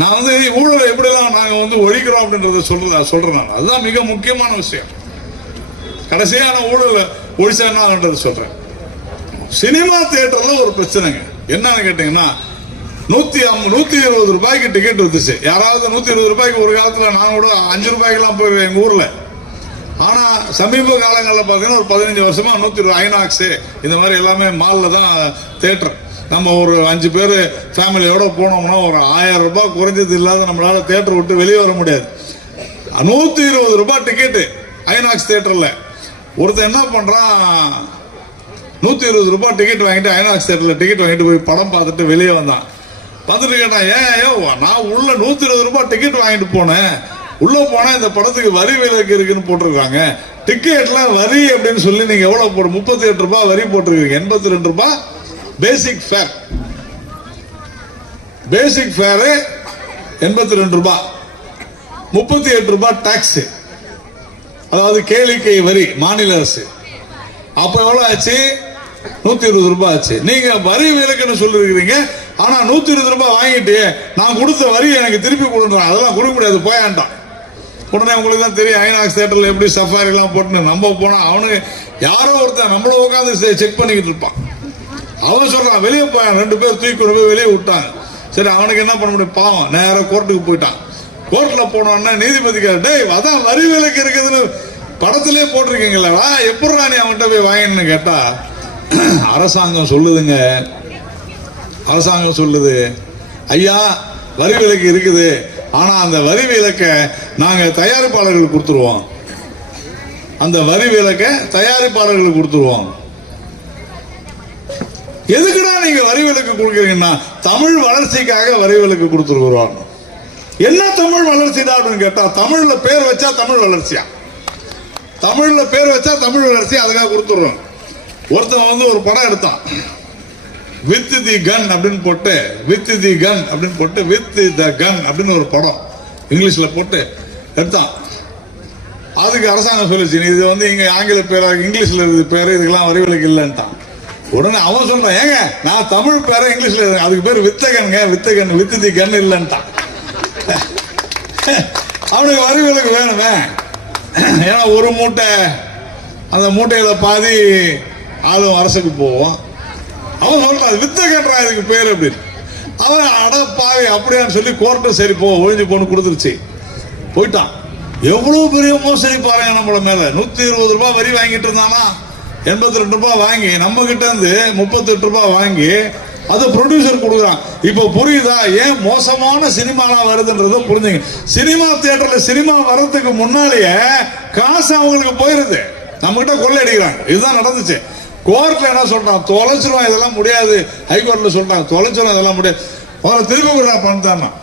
நான் வந்து ஊழலை எப்படிலாம் நாங்க வந்து ஒழிக்கிறோம் அப்படின்றத சொல்றேன் நான். அதுதான் மிக முக்கியமான விஷயம். கடைசியான ஊழலை ஒழிச்சா என்னன்றது சொல்றேன். சினிமா தியேட்டர்ல ஒரு பிரச்சனைங்க. என்னன்னு கேட்டீங்கன்னா, 120 ரூபாய்க்கு டிக்கெட் வந்துச்சு. யாராவது 120 ரூபாய்க்கு ஒரு காலத்துல நான் கூட 5 ரூபாய்க்கெல்லாம் போயிருவேன் எங்க ஊர்ல. ஆனா சமீப காலங்களில் பாத்தீங்கன்னா ஒரு 15 வருஷமா 120 ஐநாக்ஸ் இந்த மாதிரி எல்லாமே மால்ல தான் தியேட்டர். நம்ம ஒரு 5 பேர் ஃபேமிலியோட போனோம்னா ஒரு 1000 ரூபாய் குறைஞ்சது இல்லாத நம்மளால தியேட்டர் விட்டு வெளியே வர முடியாது. 120 ரூபாய் டிக்கெட்டு ஐநாக்ஸ் தியேட்டர்ல. ஒருத்தன் என்ன பண்றான், 120 ரூபாய் டிக்கெட் வாங்கிட்டு ஐநாக்ஸ் தியேட்டர்ல டிக்கெட் வாங்கிட்டு போய் படம் பார்த்துட்டு வெளியே வந்தான். வந்துட்டு கேட்டான், ஏன் நான் உள்ள 120 ரூபாய் டிக்கெட் வாங்கிட்டு போனேன், உள்ள போனா இந்த படத்துக்கு வரி விலக்கு இருக்குன்னு போட்டிருக்காங்க, டிக்கெட்ல வரி அப்படின்னு சொல்லி நீங்க எவ்வளவு போடு, 38 ரூபாய் வரி போட்டிருக்கீங்க, 82 ரூபாய் பேசிக் ஃபேர். பேசிக் ஃபேர் 82 ரூபாய், 38 ரூபாய் டாக்ஸ், அதாவது கேளிக்கை வரி மாநில அரசு. அப்ப எவ்வளவு ஆச்சு? 120 ரூபாய் ஆச்சு. நீங்க வரி விலக்குன்னு சொல்லிருக்கீங்க, ஆனா 120 ரூபாய் வாங்கிட்டு நான் கொடுத்த வரி எனக்கு திருப்பி கொடுக்குறேன், அதெல்லாம் கொடுக்க முடியாது போயாண்டான். உடனே உங்களுக்கு தான் தெரியும் ஐநாக்ஸ் தியேட்டர்ல எப்படி சஃபாரி எல்லாம் போட்டு நம்ம போனா அவனுக்கு யாரோ ஒருத்தன் நம்மள உட்காந்து செக் பண்ணிக்கிட்டு இருப்பான். அவன் சொல்றான் வெளியே போயான், 2 பேர் தூக்கி கொண்டு போய் வெளியே விட்டாங்க. சரி அவனுக்கு என்ன பண்ண முடியும், பாவம் நேரம் கோர்ட்டுக்கு போயிட்டான். கோர்ட்ல போனோன்னா நீதிபதி டேய் அதான் வரி விலக்கு இருக்குதுன்னு படத்திலே போட்டிருக்கீங்களா, எப்படி நீ அவன்கிட்ட போய் வாங்கினு கேட்டா, அரசாங்கம் சொல்லுதுங்க, அரசாங்கம் சொல்லுது ஐயா வரி விலக்கு இருக்குது, ஆனா அந்த வரி விலக்க நாங்க தயாரிப்பாளர்களுக்கு கொடுத்துருவோம், அந்த வரி விலக்க தயாரிப்பாளர்களுக்கு கொடுத்துருவோம். எதுக்குடா நீங்க வரி விலக்கு கொடுக்குறீங்கன்னா, தமிழ் வளர்ச்சிக்காக வரி விலக்கு கொடுத்துருக்குறோம். என்ன தமிழ் வளர்ச்சிடா அப்படின்னு கேட்டா, தமிழ்ல பேர் வச்சா தமிழ் வளர்ச்சியா, தமிழ்ல பேர் வச்சா தமிழ் வளர்ச்சி, அதுக்காக கொடுத்துடுறோம். ஒருத்தன் வந்து ஒரு படம் எடுத்தான், வித் தி கன் அப்படின்னு போட்டு, வித் தி கன் அப்படின்னு போட்டு, வித் த கன் அப்படின்னு ஒரு படம் இங்கிலீஷ்ல போட்டு எடுத்தான். அதுக்கு அரசாங்கம் சொல்லிச்சு, இது வந்து இங்க ஆங்கில பேரா இங்கிலீஷ்ல இருக்கு பேரு, இதுக்கெல்லாம் வரி விலக்கு இல்லைன்ட்டான். உடனே அவன் சொல்றான், ஏங்க நான் தமிழ் பேரை இங்கிலீஷ்ல அதுக்கு பேர் வித்தகன்ங்க, வித்தகன் வித் தி கன் இல்லைன்ட்டான். அவனுக்கு வரி விலக்கு வேணுமே, ஏன்னா ஒரு மூட்டை, அந்த மூட்டையில பாதி ஆளும் அரசுக்கு போவோம். அவன் சொல்றான் வித்தகன்றா இதுக்கு பேர் அப்படின்னு. அவன் அடப்பாவி அப்படியான்னு சொல்லி கோர்ட்டு சரி போ ஒழிஞ்சு போன்னு கொடுத்துருச்சு, போயிட்டான். எவ்வளவு பெரிய மோசடி பாருங்க நம்மள மேல. 120 ரூபாய் வரி வாங்கிட்டு இருந்தானா, 82 ரூபாய் வாங்கி நம்ம கிட்ட இருந்து 38 ரூபாய் வாங்கி அதை ப்ரொடியூசர் கொடுக்குறான். இப்ப புரியுதா ஏன் மோசமான சினிமாலாம் வருதுன்றத புரிஞ்சுங்க. சினிமா தியேட்டர்ல சினிமா வர்றதுக்கு முன்னாலேயே காசு அவங்களுக்கு போயிருது, நம்ம கிட்ட கொள்ளை அடிக்கிறாங்க. இதுதான் நடந்துச்சு. கோர்ட்ல என்ன சொல்றான், தொலைச்சிருவான், இதெல்லாம் முடியாது. ஹைகோர்ட்ல சொல்றான் தொலைச்சிரும், இதெல்லாம் முடியாது, அவரை திருப்பி கொடுறா பணம்.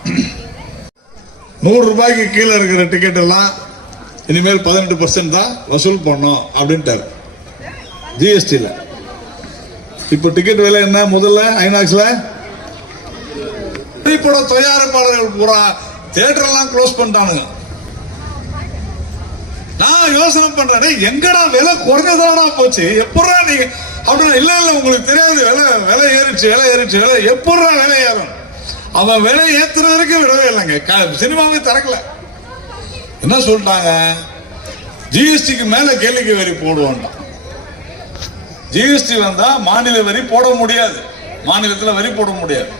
100 ரூபாய்க்கு கீழே இருக்கிற டிக்கெட் எல்லாம் இனிமேல் 18% தான் வசூல் பண்ணோம் அப்படின்ட்டாரு ஜிஎஸ்டில. இப்ப டிக்கெட் விலை என்ன, முதல்ல ஐநாக்ஸ்ல திரைப்பட தயாரிப்பாளர்கள் பூரா தியேட்டர் எல்லாம் க்ளோஸ் பண்ணிட்டானுங்க. நான் யோசனை பண்றேன், எங்கடா விலை குறைஞ்சதானா போச்சு, எப்படா நீங்க அப்படின்னா, இல்ல இல்ல உங்களுக்கு தெரியாது, விலை ஏறிச்சு, விலை ஏறிச்சு, விலை எப்படா விலை ஏறும். அவன் விலை ஏத்துறது வரைக்கும் விடவே இல்லைங்க, சினிமாவே திறக்கல. என்ன சொல்லிட்டாங்க, ஜிஎஸ்டிக்கு மேல கேளிக்கை வரி போடுவோம். ஜிஎஸ்டி வந்தா மாநில வரி போட முடியாது, மாநிலத்தில் வரி போட முடியாது.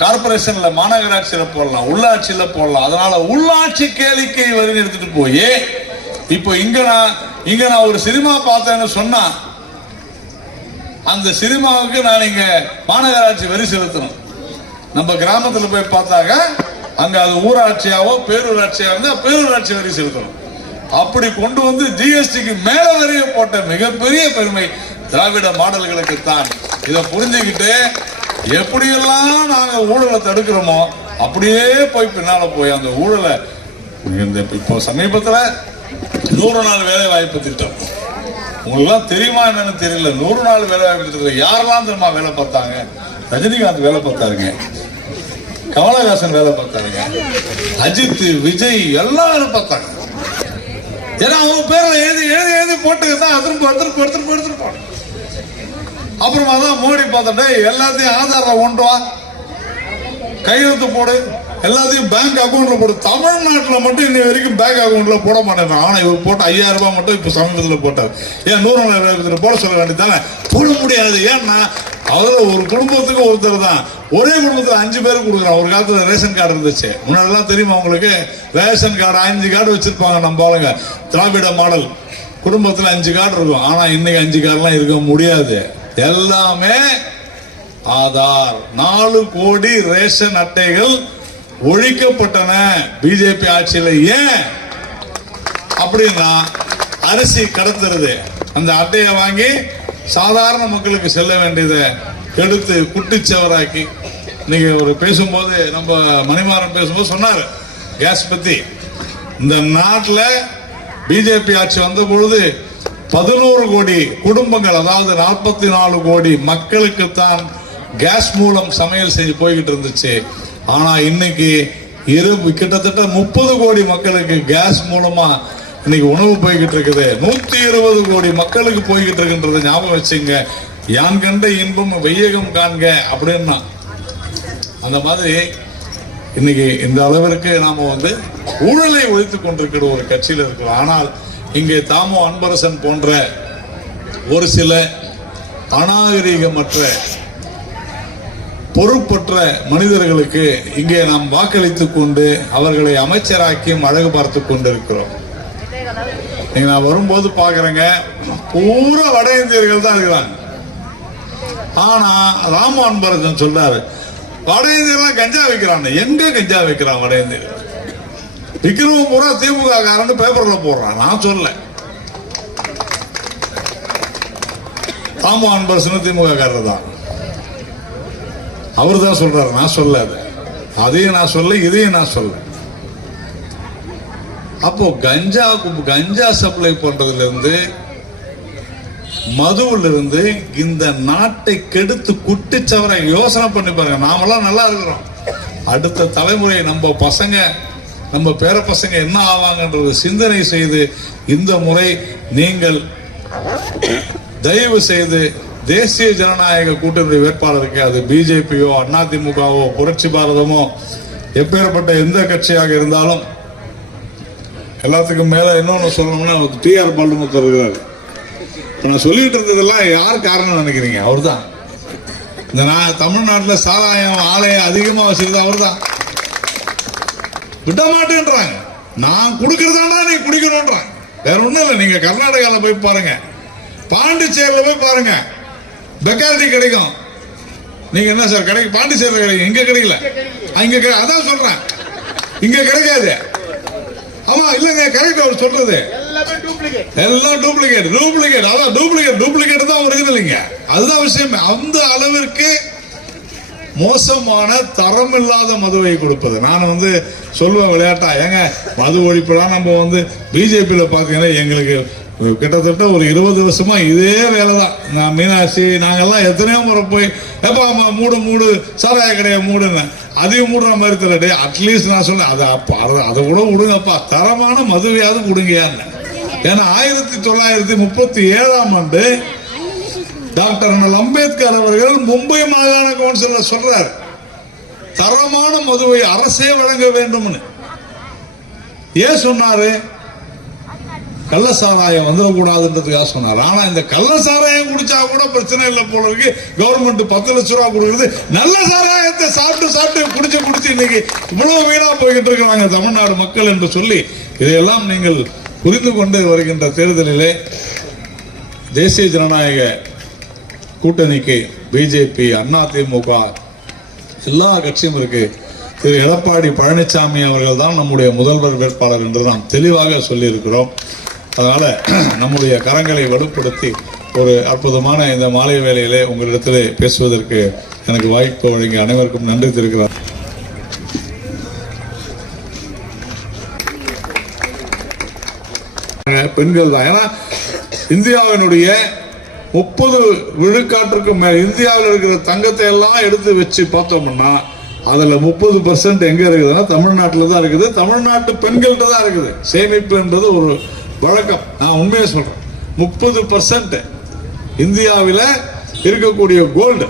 கார்பரேஷன்ல மாநகராட்சியில போடலாம், உள்ளாட்சியில போடலாம். அதனால உள்ளாட்சி கேளிக்கை வரி எடுத்துட்டு போய் இப்போ இங்க நான் ஒரு சினிமா பார்த்தேன்னு சொன்னா அந்த சினிமாவுக்கு நான் இங்க மாநகராட்சி வரி செலுத்தணும். நம்ம கிராமத்துல போய் பார்த்தாங்க அங்க அது ஊராட்சியாவோ பேரூராட்சியா இருந்தா பேரூராட்சி வரி செலுத்தணும். அப்படி கொண்டு வந்து ஜிஎஸ்டிக்கு மேல வரைய போட்ட மிகப்பெரிய பெருமை திராவிட மாடல்களுக்கு தான். இதை புரிஞ்சுக்கிட்டு எப்படியெல்லாம் நாங்க ஊழலை தடுக்கிறோமோ அப்படியே போய் பின்னால போய் அந்த ஊழலை இப்போ சமீபத்துல 100 நாள் வேலை வாய்ப்பு திட்டம் உங்களுக்கு தெரியுமா என்னன்னு தெரியல. 100 நாள் வேலை வாய்ப்பு திட்டத்தில் யாரெல்லாம் தெரியுமா வேலை பார்த்தாங்க? ரஜினிகாந்த் வேலை பார்த்தாருங்க, கமலஹாசன் வேலை பார்த்தாருங்க, அஜித், விஜய் எல்லாரும் பார்த்தாங்க. ஏன்னா அவங்க பேரை எழுதி போட்டுதான் எடுத்துட்டு. அப்புறமா தான் மோடி பார்த்துட்டு எல்லாத்தையும் ஆதாரம் கொண்டு வா, கையெழுத்து போடு, எல்லாத்தையும் பேங்க் அக்கௌண்ட்ல போடு. தமிழ்நாட்டில் மட்டும் இன்னை வரைக்கும் பேங்க் அக்கௌண்ட்ல போட மாட்டேன். ஆனா இவர் போட்ட 5000 ரூபாய் மட்டும் இப்ப சமீபத்தில் போட்டார். ஏன் 100 நாள் போட சொல்ல வேண்டியதானே? போட முடியாது. ஏன்னா அதுல ஒரு குடும்பத்துக்கு ஒருத்தர் தான், ஒரே குடும்பத்துல 5 பேருக்கு கொடுக்குறான். ஒரு காலத்துல ரேஷன் கார்டு இருந்துச்சு, முன்னாடிலாம் தெரியுமா உங்களுக்கு? ரேஷன் கார்டு 5 கார்டு வச்சிருப்பாங்க நம்ம ஆளுங்க. திராவிட மாடல் குடும்பத்துல 5 கார்டு இருக்கும். ஆனா இன்னைக்கு 5 கார்டுலாம் இருக்க முடியாது. எல்லாமே ஆதார் 4 கோடி ரேஷன் அட்டைகள் ஒழிக்கப்பட்டன பிஜேபி ஆட்சியில். ஏன் அப்படின்னா அரிசி கடத்துறது, அந்த அட்டையை வாங்கி சாதாரண மக்களுக்கு செல்ல வேண்டியதை கெடுத்து குட்டிச்சவராக்கி. இன்னைக்கு ஒரு பேசும்போது நம்ம மணிமாறன் பேசும்போது சொன்னார் கேஸ் பத்தி. இந்த நாட்டில் பிஜேபி ஆட்சி வந்த பொழுது 11 கோடி குடும்பங்கள், அதாவது 44 கோடி மக்களுக்குத்தான் கேஸ் மூலம் சமையல் செஞ்சு போய்கிட்டு இருந்துச்சு. ஆனா இன்னைக்கு கிட்டத்தட்ட 30 கோடி மக்களுக்கு கேஸ் மூலமா இன்னைக்கு உணவு போய்கிட்டு இருக்குது. 120 கோடி மக்களுக்கு போய்கிட்டு இருக்குன்றது ஞாபகம் வச்சுங்க. யான் கண்ட இன்பம் வையகம் காண்க அப்படின்னா அந்த மாதிரி இன்னைக்கு இந்த அளவிற்கு நாம ஊழலை ஒழித்துக் கொண்டிருக்கிற ஒரு கட்சியில் இருக்கிறோம். ஆனால் இங்கே தாமோ அன்பரசன் போன்ற ஒரு சில அநாகரிகமற்ற பொறுப்பற்ற மனிதர்களுக்கு இங்கே நாம் வாக்களித்துக் கொண்டு அவர்களை அமைச்சராக்கியும் அழகு பார்த்து கொண்டிருக்கிறோம். நீங்க நான் வரும்போது பாக்குறேங்க, பூரா வட இந்தியர்கள் தான் இருக்கிறாங்க. ஆனா ராம அன்பரசன் சொல்றாரு, வட இந்தியர்லாம் கஞ்சா வைக்கிறான். எங்க கஞ்சா வைக்கிறான் வட இந்தியர்? விக்ரம பூரா திமுக காரன்னு பேப்பர்ல போடுறான். நான் சொல்ல, ராம அன்பரசன் திமுக காரர் தான், அவர் தான் சொல்றாரு. நான் சொல்ல, அதையும் நான் சொல்ல, இதையும் நான் சொல்ல. அப்போ கஞ்சா சப்ளை பண்றதுல இருந்து, மதுவில் இருந்து இந்த நாட்டை கெடுத்து குட்டிச்சவரை யோசனை பண்ணி பாருங்க. நாமெல்லாம் நல்லா இருக்கிறோம், அடுத்த தலைமுறை நம்ம பசங்க, நம்ம பேர பசங்க என்ன ஆவாங்கன்றது சிந்தனை செய்து இந்த முறை நீங்கள் தயவு செய்து தேசிய ஜனநாயக கூட்டணி வேட்பாளருக்கு, அது பிஜேபியோ அதிமுகவோ புரட்சி பாரதமோ எப்பேற்பட்ட எந்த கட்சியாக இருந்தாலும், எல்லாத்துக்கும் மேல இன்னொன்னு சொல்லணும்னா டிஆர் பாலுமுத்தர் இருக்கிறார். நான் சொல்லிட்டு இருந்ததெல்லாம் யார் காரணம் நினைக்கிறீங்க? அவர் தான். இந்த தமிழ்நாட்டில் சாராயம் ஆலையை அதிகமாக வச்சிருந்தது அவர் தான். விட மாட்டேன்றாங்க, நான் கொடுக்கறதாண்டா நீ குடிக்கணும்ன்றாங்க. வேற ஒண்ணும் இல்லை. நீங்க கர்நாடகாவில் போய் பாருங்க, பாண்டிச்சேரியில் போய் பாருங்க, பெக்காரிட்டி கிடைக்கும். நீங்க என்ன சார் கிடைக்கும்? பாண்டிச்சேரியில் கிடைக்கும், இங்க கிடைக்கல. இங்க அதான் சொல்றேன், இங்க கிடைக்காது. ஆமா இல்லங்க, கரெக்ட் அவர் சொல்றது. எல்லாம் டூப்ளிகேட் அதான் டூப்ளிகேட் தான் இருக்குது இல்லைங்க. அதுதான் விஷயம். அந்த அளவிற்கு மோசமான தரம் இல்லாத மதுவை கொடுப்பது. நான் சொல்லுவேன் விளையாட்டா, ஏங்க மது ஒழிப்புலாம் நம்ம பிஜேபியில பாத்தீங்கன்னா எங்களுக்கு கிட்டத்தட்ட ஒரு 20 வருஷமா இதே வேலை தான். நான் மீனாட்சி நாங்கெல்லாம் எத்தனையோ முறை போய் எப்பா மூடு சாராய கடையை மூடுங்க, அதையும் மூடுற மாதிரி தெரியல. அட்லீஸ்ட் நான் சொன்னேன், அதை கூட விடுங்கப்பா, தரமான மதுவையாவது கொடுங்கயான்னு. ஏன்னா 1937ஆம் ஆண்டு டாக்டர் அம்பேத்கர் அவர்கள் மும்பை மாகாண கவுன்சில் சொல்றார், தரமான மதுவை அரசே வழங்க வேண்டும்னு. ஏன் சொன்னாரு? கள்ளசாராயம் வந்துடக்கூடாதுன்றதுக்காக சொன்னார். ஆனா இந்த கள்ளசாராயம் குடிச்சா கூட பிரச்சனை இல்லை போல இருக்கு. கவர்மெண்ட் 10 லட்சம் ரூபாய் கொடுக்குறது. நல்ல சாராயத்தை சாப்பிட்டு குடிச்சு இன்னைக்கு இவ்வளவு வீணா போய்கிட்டு இருக்கிறாங்க தமிழ்நாடு மக்கள் என்று சொல்லி, இதையெல்லாம் நீங்கள் புரிந்து கொண்டு வருகின்ற தேர்தலிலே தேசிய ஜனநாயக கூட்டணிக்கு பிஜேபி, அதிமுக எல்லா கட்சியும் இருக்கு. திரு எடப்பாடி பழனிசாமி அவர்கள் தான் நம்முடைய முதல்வர் வேட்பாளர் என்று நாம் தெளிவாக சொல்லி இருக்கிறோம். அதனால நம்முடைய கரங்களை வலுப்படுத்தி ஒரு அற்புதமான இந்த மாலை வேளையிலே உங்களிடத்திலே பேசுவதற்கு எனக்கு வாய்ப்பு வழங்கி அனைவருக்கும் நன்றி தெரிவிக்கிறார். பெண்கள் தான். ஏன்னா இந்தியாவினுடைய 30 விழுக்காட்டிற்கும் மேல் இந்தியாவில் இருக்கிற தங்கத்தை எல்லாம் எடுத்து வச்சு பார்த்தோம்னா அதுல 30% எங்க இருக்குதுன்னா தமிழ்நாட்டில் தான் இருக்குது. தமிழ்நாட்டு பெண்கள்கிட்ட தான் இருக்குது. சேமிப்பு என்றது ஒரு வழக்கம். நான் உண்மையை சொல்றேன், 30% இந்தியாவில் இருக்கக்கூடிய கோல்டு,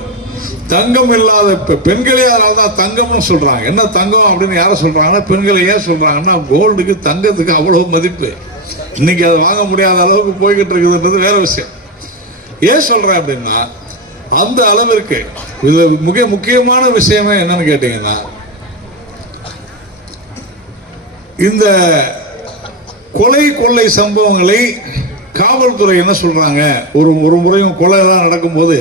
தங்கம் இல்லாத பெண்களே. அதனால தான் தங்கம்னு சொல்றாங்க. என்ன தங்கம் அப்படின்னு யாரை சொல்றாங்கன்னா பெண்களை ஏன் சொல்றாங்கன்னா, கோல்டுக்கு தங்கத்துக்கு அவ்வளவு மதிப்பு. இன்னைக்கு அதை வாங்க முடியாத அளவுக்கு போய்கிட்டு இருக்குதுன்றது வேற விஷயம். ஏன் சொல்றேன் அப்படின்னா, அந்த அளவிற்கு இதுல மிக முக்கியமான விஷயமே என்னன்னு கேட்டீங்கன்னா, இந்த கொலை கொள்ளை சம்பவங்களை காவல்துறை என்ன சொல்றாங்க, ஒரு முறையும் கொலை எல்லாம் நடக்கும்போது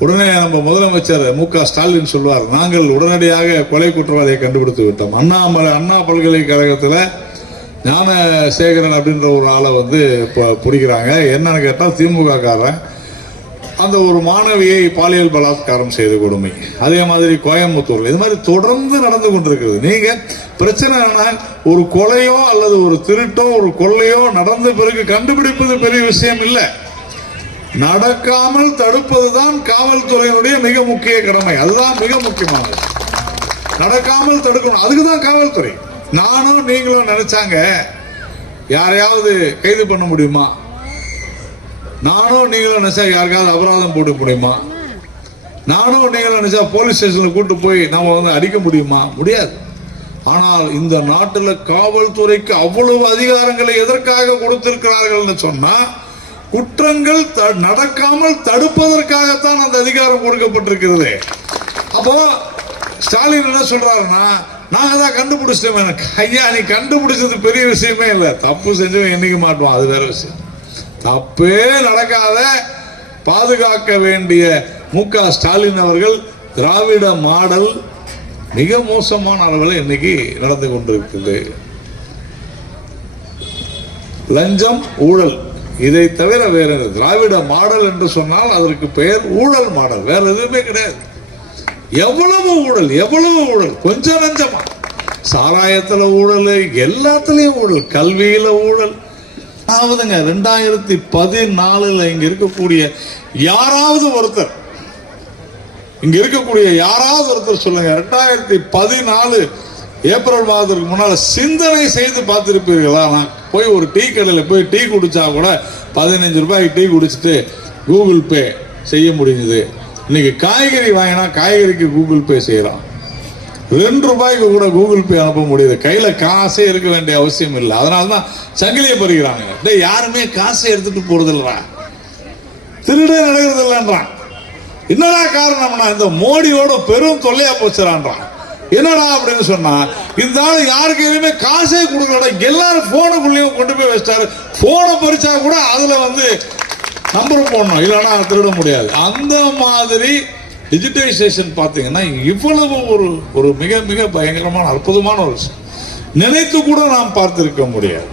உடனே நம்ம முதலமைச்சர் மு.க. ஸ்டாலின் சொல்வார், நாங்கள் உடனடியாக கொலை குற்றவாளியை கண்டுபிடித்து விட்டோம். அண்ணா பல்கலைக்கழகத்தில் ஞானசேகரன் அப்படின்ற ஒரு ஆளை வந்து இப்போ பிடிக்கிறாங்க. என்னன்னு கேட்டால் திமுக காரன் அந்த ஒரு மாணவியை பாலியல் பலாத்காரம் செய்த கொடுமை. அதே மாதிரி கோயம்புத்தூர் இது மாதிரி தொடர்ந்து நடந்து கொண்டிருக்கிறது. நீங்க பிரச்சனை ஒரு கொலையோ அல்லது ஒரு திருட்டோ ஒரு கொள்ளையோ நடந்த பிறகு கண்டுபிடிப்பது பெரிய விஷயம் இல்லை, நடக்காமல் தடுப்பதுதான் காவல்துறையினுடைய மிக முக்கிய கடமை. அதுதான் மிக முக்கியமானது. நடக்காமல் தடுக்கணும், அதுக்குதான் காவல்துறை. நானும் நீங்களும் நினைச்சாங்க யாரையாவது கைது பண்ண முடியுமா, நானும் நீங்களும் நினைச்சா யாருக்காவது அபராதம் போட முடியுமா, நானும் நீங்களும் நினைச்சா போலீஸ் ஸ்டேஷன்ல கூட்டு போய் நாம வந்து அடிக்க முடியுமா? முடியாது. ஆனால் இந்த நாட்டில் காவல்துறைக்கு அவ்வளவு அதிகாரங்களை எதற்காக கொடுத்திருக்கிறார்கள் சொன்னா குற்றங்கள் நடக்காமல் தடுப்பதற்காகத்தான் அந்த அதிகாரம் கொடுக்கப்பட்டிருக்கிறது. அப்போ ஸ்டாலின் என்ன சொல்றாருன்னா, நாங்க தான் கண்டுபிடிச்சிட்டோம். ஐயா, நீ கண்டுபிடிச்சது பெரிய விஷயமே இல்லை, தப்பு செஞ்சவன் என்னைக்கு மாட்டோம், அது வேற விஷயம். தப்பே நடக்காத பாதுகாக்க வேண்டிய மு.க. ஸ்டாலின் அவர்கள் திராவிட மாடல் மிக மோசமான அளவில் இன்னைக்கு நடந்து கொண்டிருக்கிறது. லஞ்சம், ஊழல், இதை தவிர வேற திராவிட மாடல் என்று சொன்னால் அதற்கு பெயர் ஊழல் மாடல், வேற எதுவுமே கிடையாது. எவ்வளவு ஊழல், எவ்வளவு ஊழல், கொஞ்சம் நஞ்சமா, சாராயத்துல ஊழல், எல்லாத்துலயும் ஊழல், கல்வியில ஊழல். அதாவதுங்க 2014 இங்க இருக்கக்கூடிய யாராவது ஒருத்தர் சொல்லுங்க, 2014 ஏப்ரல் மாதத்துக்கு முன்னால சிந்தனை செய்து பார்த்திருப்பீர்களா? நான் போய் ஒரு டீ கடையில் போய் டீ குடிச்சா கூட 15 ரூபாய்க்கு டீ குடிச்சிட்டு கூகுள் பே செய்ய முடியுது. இன்னைக்கு காய்கறி வாங்கினா காய்கறிக்கு கூகுள் பே செய்யலாம். 2 ரூபாய்க்கு கூட கூகுள் பே அனுப்ப முடியுது. கையில காசே இருக்க வேண்டிய அவசியம் இல்லை. அதனாலதான் சங்கிலியை பறிக்கிறாங்க. யாருமே காசை எடுத்துட்டு போறது இல்லைடா, திருடே நடக்கிறது இல்லைன்றான். என்னடா காரணம்னா இந்த மோடியோட பெரும் தொல்லையா போச்சுறான்றான். என்னடா அப்படின்னு சொன்னா, இந்த ஆள் யாருக்கு எதுவுமே காசே கொடுக்கலடா, எல்லாரும் போனுக்குள்ளேயும் கொண்டு போய் வச்சிட்டாரு. போனை பறிச்சா கூட அதுல வந்து நம்பர் போடணும், இல்லைன்னா திருட முடியாது. அந்த மாதிரி டிஜிட்டலைசேஷன் பார்த்தீங்கன்னா இவ்வளவு ஒரு மிக மிக பயங்கரமான அற்புதமான ஒரு விஷயம், நினைத்து கூட நாம் பார்த்திருக்க முடியாது.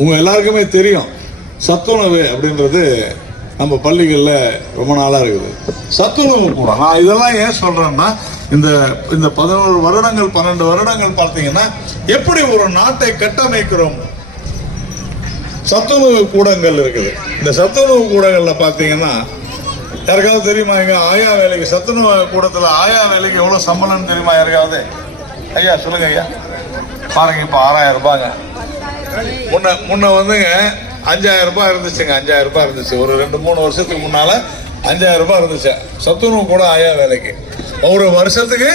உங்க எல்லாருக்குமே தெரியும், சத்துணவு அப்படின்றது நம்ம பள்ளிகளில் ரொம்ப நாளா இருக்குது. சத்துணவு கூட நான் இதெல்லாம் ஏன் சொல்றேன்னா, இந்த 11 வருடங்கள் 12 வருடங்கள் பார்த்தீங்கன்னா எப்படி ஒரு நாட்டை கட்டமைக்கிறோம். சத்துணவு கூடங்கள் இருக்குது. இந்த சத்துணவு கூடங்கள்ல பாத்தீங்கன்னா யாருக்காவது தெரியுமா, இங்க ஆயா வேலைக்கு சத்துணவு கூடத்துல ஆயா வேலைக்கு எவ்வளவு சம்பளம் தெரியுமா யாருக்காவது? ஐயா சொல்லுங்க ஐயா. பாருங்க, இப்ப 6000 ரூபாய்ங்க. முன்ன வந்துங்க 5000 ரூபாய் இருந்துச்சுங்க. 5000 ரூபாய் இருந்துச்சு ஒரு 2-3 வருஷத்துக்கு முன்னால. 5000 ரூபாய் இருந்துச்சு சத்துணவு கூட ஆயா வேலைக்கு. ஒரு வருஷத்துக்கு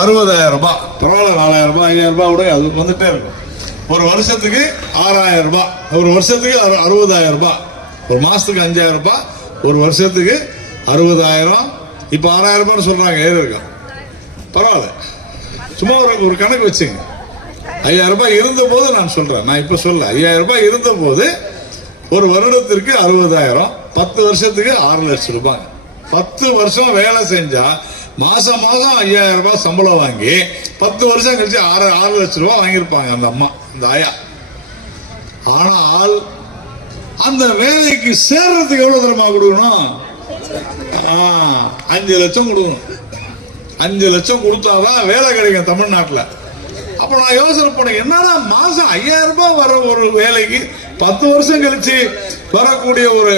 60000 ரூபாய். பரவாயில்ல, 4000 ரூபாய் 5000 ரூபாய் கூட அது வந்துட்டே இருக்கும். ஒரு வருஷத்துக்கு 6000 ரூபாய், ஒரு வருஷத்துக்கு 60000 ரூபாய். ஒரு மாசத்துக்கு 5000 ரூபாய், ஒரு வருஷத்துக்கு 60000. இப்ப 6000 ரூபாய் சொல்றாங்க, ஏறி இருக்கா? பரவாயில்ல, சும்மா ஒரு கணக்கு வச்சுங்க. 5000 ரூபாய் இருந்த போது நான் சொல்றேன், நான் இப்ப சொல்ல. 5000 ரூபாய் இருந்த போது ஒரு வருடத்திற்கு 60000, 10 வருஷத்துக்கு 6 லட்சம் ரூபாய். 10 வருஷம் வேலை செஞ்சா மாசம் 5000 ரூபாய் சம்பளம் வாங்கி 10 வருஷம் கழிச்சு 6 லட்சம் ரூபாய் வாங்கியிருப்பாங்க அந்த அம்மா, இந்த ஆயா. ஆனால் அந்த வேலைக்கு சேர்றதுக்கு எவ்வளவு தரமா கொடுக்கணும்? 5 லட்சம் கொடுக்கணும். 5 லட்சம் கொடுத்தாதான் வேலை கிடைக்கும் தமிழ்நாட்டில். அப்ப நான் யோசனை பண்ணேன், என்னடா மாசம் 5000 ரூபாய் வர ஒரு வேலைக்கு 10 வருஷம் கழிச்சு வரக்கூடிய ஒரு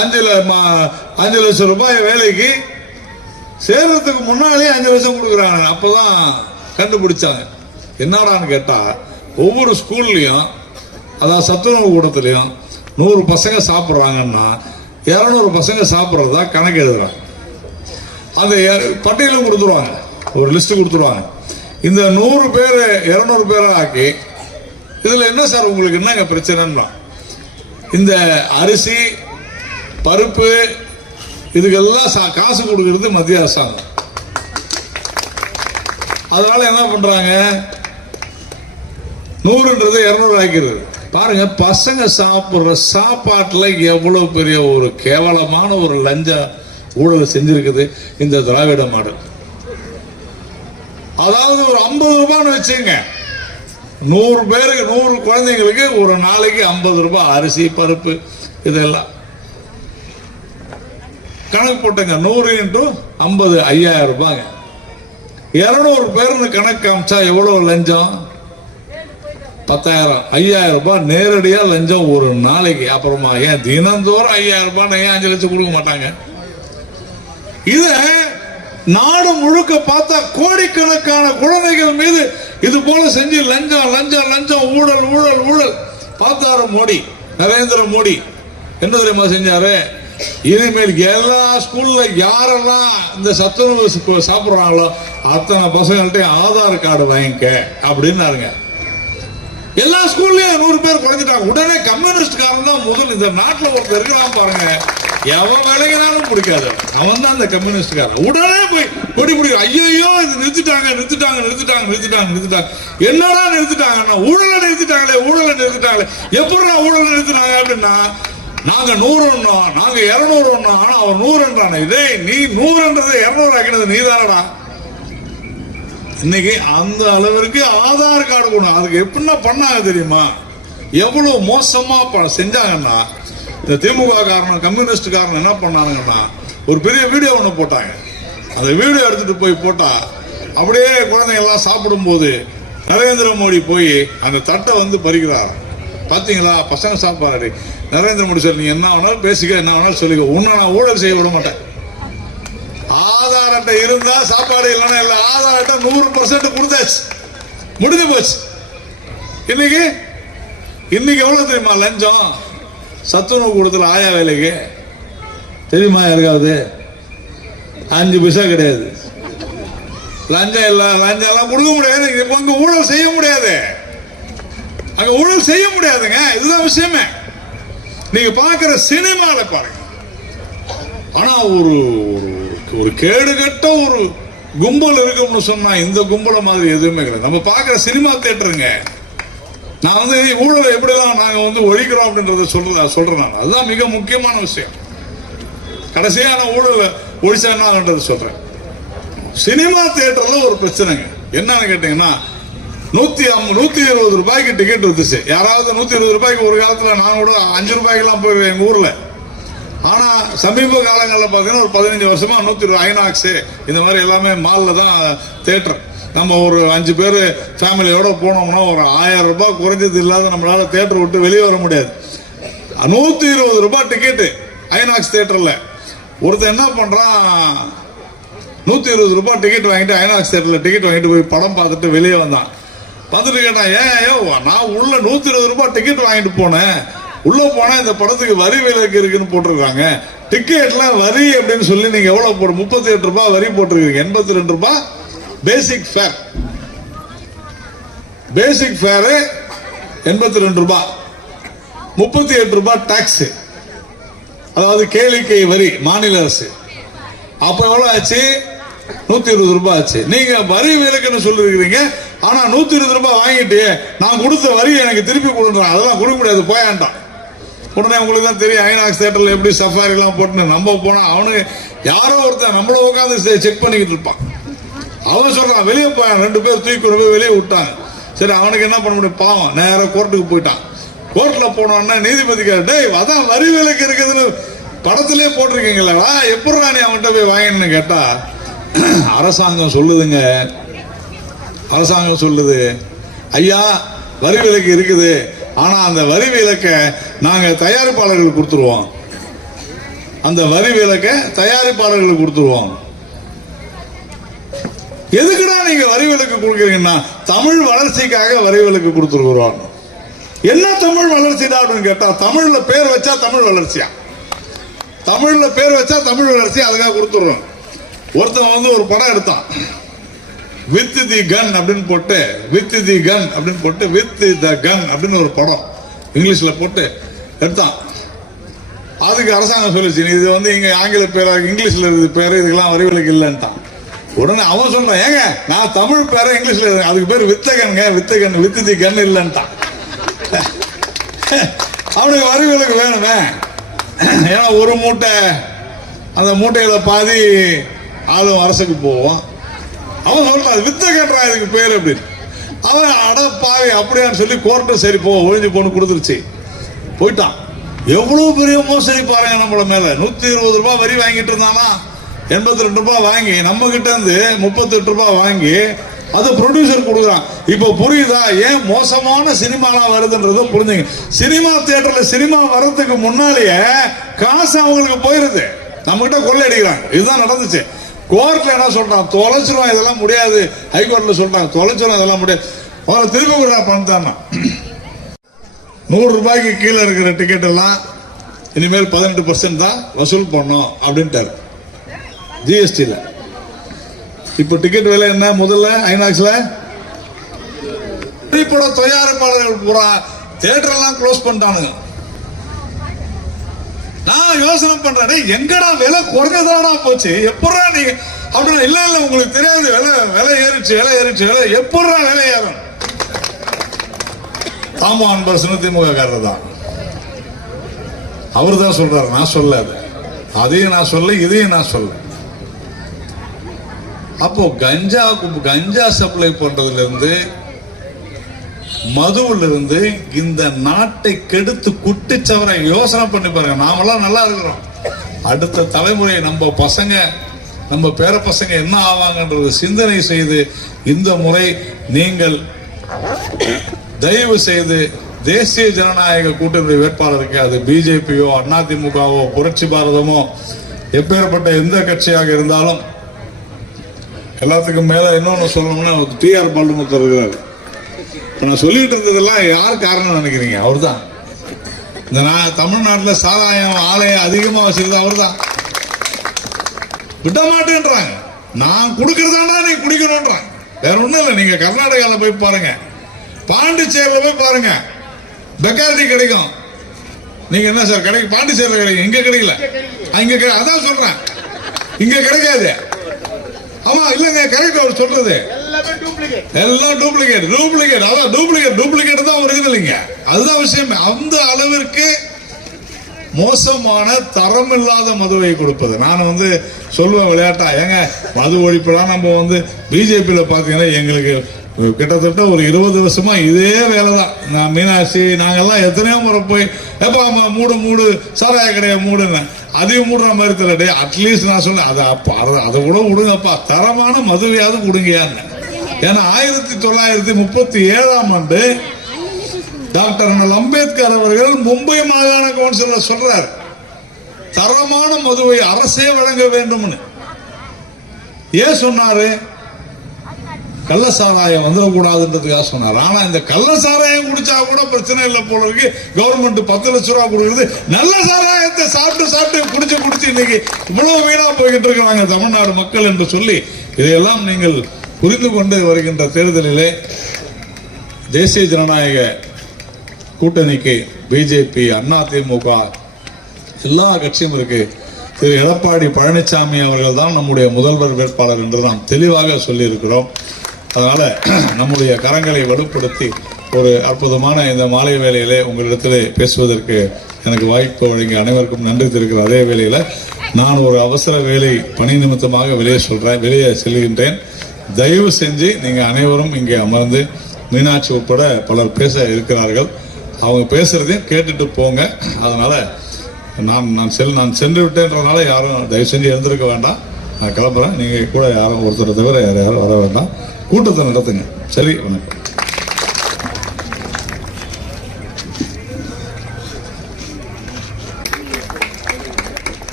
5 லட்சம் ரூபாய் வேலைக்கு சேர்றதுக்கு முன்னாலே 5 லட்சம் கொடுக்குறாங்க. அப்பதான் கண்டுபிடிச்சாங்க. என்னடான்னு கேட்டா, ஒவ்வொரு ஸ்கூல்லையும் அதாவது சத்துணவு கூடத்துலையும் 100 பசங்க சாப்பிட்றாங்கன்னா 200 பசங்க சாப்பிட்றதா கணக்கு எழுதுறாங்க. அந்த பட்டியலும் கொடுத்துருவாங்க, ஒரு லிஸ்ட் கொடுத்துருவாங்க. இந்த 100 பேர் 200 பேரை ஆக்கி, இதுல என்ன சார் உங்களுக்கு என்னங்க பிரச்சனைன்னா, இந்த அரிசி பருப்பு இதுக்கெல்லாம் காசு கொடுக்கறது மத்திய அரசாங்கம். அதனால என்ன பண்றாங்க, 100ன்றது 200 ஆக்கிறது. பாருங்க, பசங்க சாப்பிடுற சாப்பாட்டுல எவ்வளவு பெரிய ஒரு கேவலமான ஒரு லஞ்ச ஊழல் செஞ்சிருக்குது இந்த திராவிட மாடல். அதாவது ஒரு 50 ரூபான்னு வச்சுங்க, 100 பேருக்கு 100 குழந்தைங்களுக்கு ஒரு நாளைக்கு 50 ரூபாய் அரிசி பருப்பு இதெல்லாம் கணக்கு போட்டுங்க. 100 × 50 5000 ரூபாங்க. 200 பேர்னு கணக்கு காமிச்சா எவ்வளவு லஞ்சம்? 10,000. 5000 ரூபாய் நேரடியா லஞ்சம் ஒரு நாளைக்கு. அப்புறமா ஏன் தினந்தோறும் 5000 ரூபாய் ஏன் 5 லட்சம் கொடுக்க மாட்டாங்க? இத நாடு முழுக்க பார்த்தா கோடிக்கணக்கான குழந்தைகள் மீது இது போல செஞ்சு லஞ்சம் லஞ்சம் லஞ்சம் ஊழல் ஊழல் ஊழல். பார்த்தாரு மோடி, நரேந்திர மோடி என்ன தெரியுமா செஞ்சாரு? இனிமேல் எல்லா ஸ்கூல்ல யாரெல்லாம் இந்த சத்துணவு சாப்பிடுறாங்களோ அத்தனை பசங்கள்ட்ட ஆதார் கார்டு வாங்கிக்க அப்படின்னாருங்க. எல்லா ஸ்கூல்லயும் 100 பேர் குறைஞ்சிட்டாங்க. உடனே கம்யூனிஸ்ட் காரன் தான் முதல் இந்த நாட்டில் ஒருத்தர் இருக்கலாம் பாருங்க, எவன் விளையினாலும் பிடிக்காது, அவன் தான் அந்த கம்யூனிஸ்ட் காரன். உடனே போய் கொடி பிடிக்கும். ஐயோ இது நிறுத்திட்டாங்க நிறுத்திட்டாங்க நிறுத்திட்டாங்க நிறுத்திட்டாங்க நிறுத்திட்டாங்க. என்னடா நிறுத்திட்டாங்கன்னா ஊழலை நிறுத்திட்டாங்களே ஊழலை நிறுத்திட்டாங்களே. எப்படா ஊழலை நிறுத்தினாங்க அப்படின்னா, நாங்க 100 நாங்க 200 ஆனா அவன் 100 இதே நீ 100 200 ஆக்கினது நீ தானடா. இன்னைக்கு அந்த அளவிற்கு ஆதார் கார்டு கொடுக்கணும். அதுக்கு எப்படின்னா பண்ணாங்க தெரியுமா? எவ்வளவு மோசமா செஞ்சாங்கன்னா, இந்த திமுக காரணம் கம்யூனிஸ்ட் காரணம் என்ன பண்ணாங்கன்னா, ஒரு பெரிய வீடியோ ஒன்று போட்டாங்க. அந்த வீடியோ எடுத்துட்டு போய் போட்டா அப்படியே குழந்தைங்க எல்லாம் சாப்பிடும் போது நரேந்திர மோடி போய் அந்த தட்டை வந்து பறிக்கிறார். பாத்தீங்களா, பசங்க சாப்பாடு. நரேந்திர மோடி சார், நீ என்ன வேணாலும் பேசிக்க, என்ன வேணாலும் சொல்லிக்க, உன்னை நான் ஊழல் செய்ய விட மாட்டேன். ஆதார் அட்டை இருந்தா சாப்பாடு, இல்லைன்னா இல்ல. ஆதார் அட்டை 100% கொடுத்தாச்சு, முடிஞ்சு போச்சு. இன்னைக்கு எவ்வளவு தெரியுமா லஞ்சம்? சத்துணவு கூடத்துல ஆயா வேலைக்கு தெரியுமா யாருக்காவது? 5 பைசா கிடையாது. லஞ்சம் இல்ல, லஞ்சம் எல்லாம் கொடுக்க முடியாது. இங்க ஊழல் செய்ய முடியாது, அங்க ஊழல் செய்ய முடியாதுங்க. இதுதான் விஷயமே. நீங்க பாக்குற சினிமால பாருங்க. ஆனா ஒரு கேடுகட்ட ஒரு கும்பல் இருக்கும்னு சொன்னா இந்த கும்பல மாதிரி எதுவுமே கிடையாது. நம்ம பாக்குற சினிமா தியேட்டருங்க. நான் வந்து ஊழலை எப்படிலாம் நாங்க வந்து ஒழிக்கிறோம் அப்படின்றத சொல்றேன். அதுதான் மிக முக்கியமான விஷயம். கடைசியா நான் ஊழலை ஒழிச்சா என்னன்றது சொல்றேன். சினிமா தியேட்டர்ல ஒரு பிரச்சனைங்க. என்னன்னு கேட்டீங்கன்னா, 120 ரூபாய்க்கு டிக்கெட் வந்துச்சு. யாராவது 120 ரூபாய்க்கு ஒரு காலத்துல நான் கூட 5 ரூபாய்க்கெல்லாம் போயிருவேன் எங்க ஊர்ல. ஆனா சமீப காலங்களில் பார்த்தீங்கன்னா ஒரு 15 வருஷமா 120 ஐநாக்ஸ் இந்த மாதிரி எல்லாமே மால்ல தான் தியேட்டர். நம்ம ஒரு 5 பேர் ஃபேமிலியோட போனோம்னா ஒரு 1000 ரூபாய் குறைஞ்சது இல்லாத நம்மளால தியேட்டர் விட்டு வெளியே வர முடியாது. 120 ரூபாய் டிக்கெட்டு ஐநாக்ஸ் தியேட்டர்ல. ஒருத்தர் என்ன பண்றான், 120 ரூபாய் டிக்கெட் வாங்கிட்டு ஐநாக்ஸ் தியேட்டர்ல டிக்கெட் வாங்கிட்டு போய் படம் பார்த்துட்டு வெளியே வந்தான். பார்த்துட்டு கேட்டான், ஏன் நான் உள்ள 120 ரூபாய் டிக்கெட் வாங்கிட்டு போனேன், உள்ள போனா இந்த படத்துக்கு வரி விலக்கு இருக்குன்னு போட்டிருக்காங்க, டிக்கெட்லாம் வரி அப்படின்னு சொல்லி நீங்க எவ்வளவு போடு 38 ரூபாய் வரி போட்டிருக்கீங்க, 82 ரூபாய் பேசிக் ஃபேர். பேசிக் ஃபேர் 82 ரூபாய், 38 ரூபாய் டாக்ஸ், அதாவது கேளிக்கை வரி மாநில அரசு. அப்ப எவ்வளவு ஆச்சு? 120 ரூபாய் ஆச்சு. நீங்க வரி விலக்குன்னு சொல்லிருக்கீங்க, ஆனா 120 ரூபாய் வாங்கிட்டு நான் கொடுத்த வரி எனக்கு திருப்பி கொடுக்குறேன், அதெல்லாம் கொடுக்க முடியாது போயாண்டான். உடனே உங்களுக்கு தான் தெரியும் ஐநாக்ஸ் தியேட்டர்ல எப்படி சஃபாரி எல்லாம் போட்டு நம்ம போனா அவனுக்கு யாரோ ஒருத்தன் நம்மள உட்காந்து செக் பண்ணிக்கிட்டு இருப்பான். அவன் சொல்றான் வெளியே போயான், 2 பேர் தூக்கி கொண்டு போய் வெளியே விட்டாங்க. சரி, அவனுக்கு என்ன பண்ண முடியும், பாவம் நேரம் கோர்ட்டுக்கு போயிட்டான். கோர்ட்ல போனோன்னா நீதிபதி டேய் அதான் வரி விலக்கு இருக்குதுன்னு படத்திலே போட்டிருக்கீங்களா, எப்படி நீ அவன்கிட்ட போய் வாங்கினு கேட்டா, அரசாங்கம் சொல்லுதுங்க, அரசாங்கம் சொல்லுது ஐயா வரி விலக்கு இருக்குது, ஆனா அந்த வரி விலக்க நாங்க தயாரிப்பாளர்களுக்கு கொடுத்துருவோம், அந்த வரி விலக்க தயாரிப்பாளர்களுக்கு கொடுத்துருவோம். எதுக்குடா நீங்க வரி விலக்கு கொடுக்குறீங்கன்னா, தமிழ் வளர்ச்சிக்காக வரி விலக்கு கொடுத்துருக்குறோம். என்ன தமிழ் வளர்ச்சிடா அப்படின்னு கேட்டா, தமிழ்ல பேர் வச்சா தமிழ் வளர்ச்சியா, தமிழ்ல பேர் வச்சா தமிழ் வளர்ச்சி, அதுக்காக கொடுத்துடுறோம். ஒருத்தன் வந்து ஒரு படம் எடுத்தான், வித் தி கன் அப்படின்னு போட்டு, வித் தி கன் அப்படின்னு போட்டு, வித் த கன் அப்படின்னு ஒரு படம் இங்கிலீஷ்ல போட்டு எடுத்தான். அதுக்கு அரசாங்கம் சொல்லிச்சு, இது வந்து இங்க ஆங்கில பேரா இங்கிலீஷ்ல இருக்கு பேரு, இதுக்கெல்லாம் வரி விலக்கு இல்லைன்ட்டான். உடனே அவன் சொல்றான், ஏங்க நான் தமிழ் பேரை இங்கிலீஷ்ல அதுக்கு பேர் வித்தகன்ங்க, வித்தகன் வித் தி கன் இல்லைன்ட்டான். அவனுக்கு வரிகளுக்கு வேணுமே. ஏன்னா ஒரு மூட்டை, அந்த மூட்டையில பாதி ஆளும் அரசுக்கு போவோம். அவன் சொல்றான் வித்த கட்டுறான் இதுக்கு பேர் அப்படின்னு. அவன் அடப்பாவி அப்படியான்னு சொல்லி கோர்ட்டு சரி போ ஒழிஞ்சு போன்னு கொடுத்துருச்சு, போயிட்டான். எவ்வளவு பெரிய மோசடி பாருங்க நம்மள மேல. 120 ரூபாய் வரி வாங்கிட்டு இருந்தானா 82 ரூபாய் வாங்கி நம்ம கிட்ட இருந்து 38 ரூபாய் வாங்கி அது ப்ரொடியூசர் கொடுக்குறான். இப்ப புரியுதா ஏன் மோசமான சினிமாலாம் வருதுன்றதும் புரிஞ்சுங்க. சினிமா தியேட்டர்ல சினிமா வர்றதுக்கு முன்னாலேயே காசு அவங்களுக்கு போயிருது, நம்ம கிட்ட கொள்ளையடிக்கிறாங்க. இதுதான் நடந்துச்சு. கோர்ட்ல என்ன சொல்றான், தொலைச்சிரும் இதெல்லாம் முடியாது. ஹைகோர்ட்ல சொல்றாங்க தொலைச்சிரும் இதெல்லாம் முடியாது, அவரை திருப்பி கொடுறா பணம். 100 ரூபாய்க்கு கீழே இருக்கிற டிக்கெட் எல்லாம் இனிமேல் 18% தான் வசூல் பண்ணோம் அப்படின்ட்டாரு ஜிஎஸ்டில. இப்ப டிக்கெட் விலை என்ன? முதல்ல ஐநாக்ஸ்ல திரைப்பட தயாரிப்பாளர்கள் பூரா தியேட்டர் எல்லாம் க்ளோஸ் பண்ணிட்டானுங்க. நான் யோசனை பண்றேன், எங்கடா விலை குறைஞ்சதானா போச்சு, எப்படா நீங்க அப்படின்னா இல்ல இல்ல உங்களுக்கு தெரியாது, விலை ஏறிச்சு எப்படா விலை ஏறும். தாமோ அன்பரசன் திமுக காரர் தான், அவர் தான் சொல்றாரு, நான் சொல்ல. அதையும் நான் சொல்ல, இதையும் நான் சொல்ல. அப்போ கஞ்சா சப்ளை பண்றதுல இருந்து, மதுவில் இருந்து இந்த நாட்டை கெடுத்து குட்டிச்சவரை யோசனை பண்ணி பாருங்க. நாமெல்லாம் நல்லா இருக்கிறோம், அடுத்த தலைமுறை நம்ம பசங்க நம்ம பேர பசங்க என்ன ஆவாங்கன்றது சிந்தனை செய்து இந்த முறை நீங்கள் தயவு செய்து தேசிய ஜனநாயக கூட்டணி வேட்பாளருக்கு, அது பிஜேபியோ அதிமுகவோ புரட்சி பாரதமோ எப்பேற்பட்ட எந்த கட்சியாக இருந்தாலும், எல்லாத்துக்கும் மேல இன்னொன்னு சொல்லணும்னா டிஆர் பாலுமுத்தர் இருக்கிறார். நான் சொல்லிட்டு இருந்ததெல்லாம் யார் காரணம் நினைக்கிறீங்க? அவர் தான். இந்த தமிழ்நாட்டில் சாராயம் ஆலையை அதிகமா வச்சிருந்தா அவர் தான். விட மாட்டேன்றாங்க, நான் கொடுக்கறதாண்டா நீ குடிக்கணும்ன்றாங்க. வேற ஒண்ணும் இல்லை, நீங்க கர்நாடகாவில் போய் பாருங்க, பாண்டிச்சேரியில் போய் பாருங்க, பெக்கார்டி கிடைக்கும். நீங்க என்ன சார் கிடைக்கும்? பாண்டிச்சேரியில் கிடைக்கும், இங்க கிடைக்கல. அங்க அதான் சொல்றேன், இங்க கிடைக்காது. ஆமா இல்லங்க, கரெக்ட் அவர் சொல்றது, எல்லாம் டூப்ளிகேட். அதான் டூப்ளிகேட் தான் இருக்குது இல்லைங்க, அதுதான் விஷயம். அந்த அளவிற்கு மோசமான தரம் இல்லாத மதுவை கொடுப்பது. நான் சொல்லுவேன் விளையாட்டா, ஏங்க மது ஒழிப்புலாம் நம்ம பிஜேபியில பாத்தீங்கன்னா எங்களுக்கு கிட்டத்தட்ட ஒரு 20 வருஷமா இதே வேலை தான். நான் மீனாட்சி நாங்கெல்லாம் எத்தனையோ முறை போய் எப்பா மூடு சாராய கடையை மூடுங்க, அதையும் மூடுற மாதிரி தெரியல. அட்லீஸ்ட் நான் சொன்னேன் அதை கூட விடுங்கப்பா, தரமான மதுவையாவது கொடுங்கயான்னு. ஏன்னா 1937ஆம் ஆண்டு டாக்டர் அம்பேத்கர் அவர்கள் மும்பை மாகாண கவுன்சில சொல்றார், தரமான மதுவை அரசே வழங்க வேண்டும்னு. ஏன் சொன்னாரு? கள்ளசாராயம் வந்துடக்கூடாதுன்றதுக்காக சொன்னார். ஆனா இந்த கள்ளசாராயம் குடிச்சா கூட பிரச்சனை இல்லை போல இருக்கு, கவர்மெண்ட் 10 லட்சம் ரூபாய் கொடுக்குறது. நல்ல சாராயத்தை சாப்பிட்டு குடிச்சு இன்னைக்கு இவ்வளவு வீணா போய்கிட்டு இருக்கிறாங்க தமிழ்நாடு மக்கள் என்று சொல்லி, இதையெல்லாம் நீங்கள் புரிந்து கொண்டு வருகின்ற தேர்தலிலே தேசிய ஜனநாயக கூட்டணிக்கு பிஜேபி, அதிமுக எல்லா கட்சியும் இருக்கு. திரு எடப்பாடி பழனிசாமி அவர்கள் தான் நம்முடைய முதல்வர் வேட்பாளர் என்று நாம் தெளிவாக சொல்லி இருக்கிறோம். அதனால நம்முடைய கரங்களை வலுப்படுத்தி ஒரு அற்புதமான இந்த மாலை வேளையிலே உங்களிடத்திலே பேசுவதற்கு எனக்கு வாய்ப்பு வழங்கிய அனைவருக்கும் நன்றி தெரிவிக்கிற அதே வேளையில நான் ஒரு அவசர வேலை பணி நிமித்தமாக வெளியே செல்கின்றேன். தயவு செஞ்சு நீங்க அனைவரும் இங்கே அமர்ந்து, மீனாட்சி உட்பட பலர் பேச இருக்கிறார்கள், அவங்க பேசுறதையும் கேட்டுட்டு போங்க. அதனால நான் சென்று விட்டேன்றதுனால யாரும் தயவு செஞ்சு எழுந்திருக்க வேண்டாம். நான் கிளம்புறேன், நீங்க கூட யாரும் ஒருத்தரை தவிர யாரும் வர வேண்டாம். கூட்டத்தை நடத்துங்க. சரி, வணக்கம்.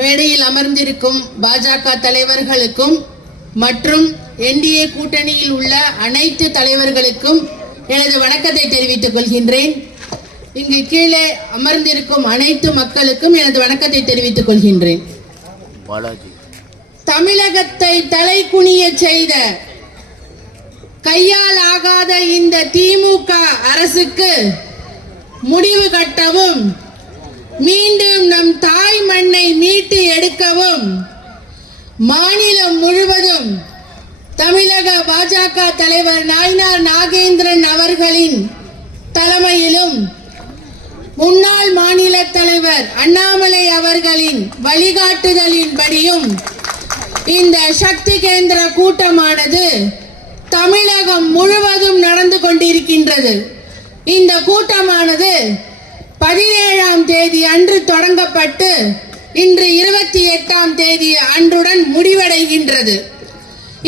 மேடையில் அமர்ந்திருக்கும் பாஜக தலைவர்களுக்கும் மற்றும் என்டிஏ கூட்டணியில் உள்ள அனைத்து தலைவர்களுக்கும் எனது வணக்கத்தை தெரிவித்துக் கொள்கின்றேன். இங்கு கீழே அமர்ந்திருக்கும் அனைத்து மக்களுக்கும் எனது வணக்கத்தை தெரிவித்துக் கொள்கின்றேன். தமிழகத்தை தலை குனிய செய்த கையால் ஆகாத இந்த திமுக அரசுக்கு முடிவு கட்டவும், மீண்டும் நம் தாய் மண்ணை மீட்டு எடுக்கவும் மாநிலம் முழுவதும் தமிழக பாஜக தலைவர் நாயனார் நாகேந்திரன் அவர்களின் தலைமையிலும் முன்னாள் மாநில தலைவர் அண்ணாமலை அவர்களின் வழிகாட்டுதலின்படியும் இந்த சக்தி கேந்திர கூட்டமானது தமிழகம் முழுவதும் நடந்து கொண்டிருக்கின்றது. இந்த கூட்டமானது 17ஆம் தேதி அன்று தொடங்கப்பட்டு இன்று 28ஆம் தேதி அன்றுடன் முடிவடைகின்றது.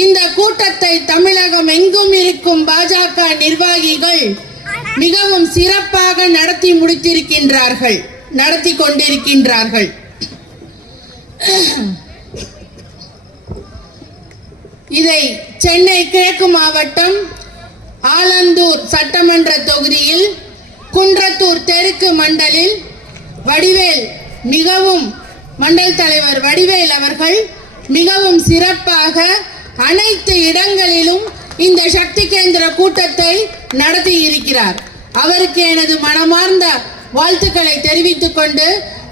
இந்த கூட்டத்தை தமிழகம் எங்கும் இருக்கும் பாஜக நிர்வாகிகள் மிகவும் சிறப்பாக நடத்தி கொண்டிருக்கின்றார்கள். இதை சென்னை கிழக்கு மாவட்டம் ஆலந்தூர் சட்டமன்ற தொகுதியில் குன்றத்தூர் தெற்கு மண்டலில் மண்டல் தலைவர் வடிவேல் அவர்கள் மிகவும் சிறப்பாக அனைத்து இடங்களிலும் இந்த சக்தி கேந்திர கூட்டத்தை நடத்தி இருக்கிறார். அவருக்கு எனது மனமார்ந்த வாழ்த்துக்களை தெரிவித்துக் கொண்டு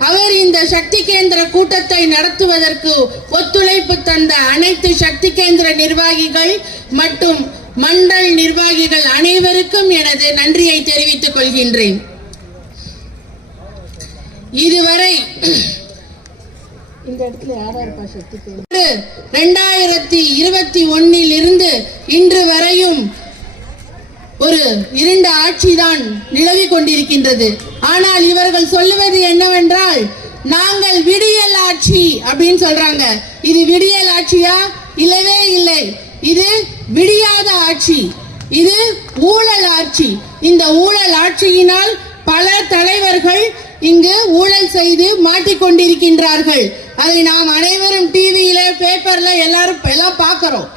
அவர் இந்த சக்தி கேந்திர கூட்டத்தை நடத்துவதற்கு ஒத்துழைப்பு தந்த அனைத்து சக்தி கேந்திர நிர்வாகிகள் மற்றும் மண்டல் நிர்வாகிகள் அனைவருக்கும் எனது நன்றியை தெரிவித்துக் கொள்கின்றேன். இதுவரை 2021 இருந்து இன்று வரையும் ஒரு இருண்ட ஆட்சிதான் நிலவிக் கொண்டிருக்கின்றது. ஆனால் இவர்கள் சொல்லுவது என்னவென்றால் நாங்கள் விடியல் ஆட்சி அப்படின்னு சொல்றாங்க. இது விடியல் ஆட்சியா? இல்லவே இல்லை. இது விடியாத ஆட்சி, இது ஊழல் ஆட்சி. இந்த ஊழல் ஆட்சியினால் பல தலைவர்கள் இங்கு ஊழல் செய்து மாட்டிக்கொண்டிருக்கின்றார்கள். அதை நாம் அனைவரும் டிவியில பேப்பர்ல எல்லாம் பார்க்கிறோம்.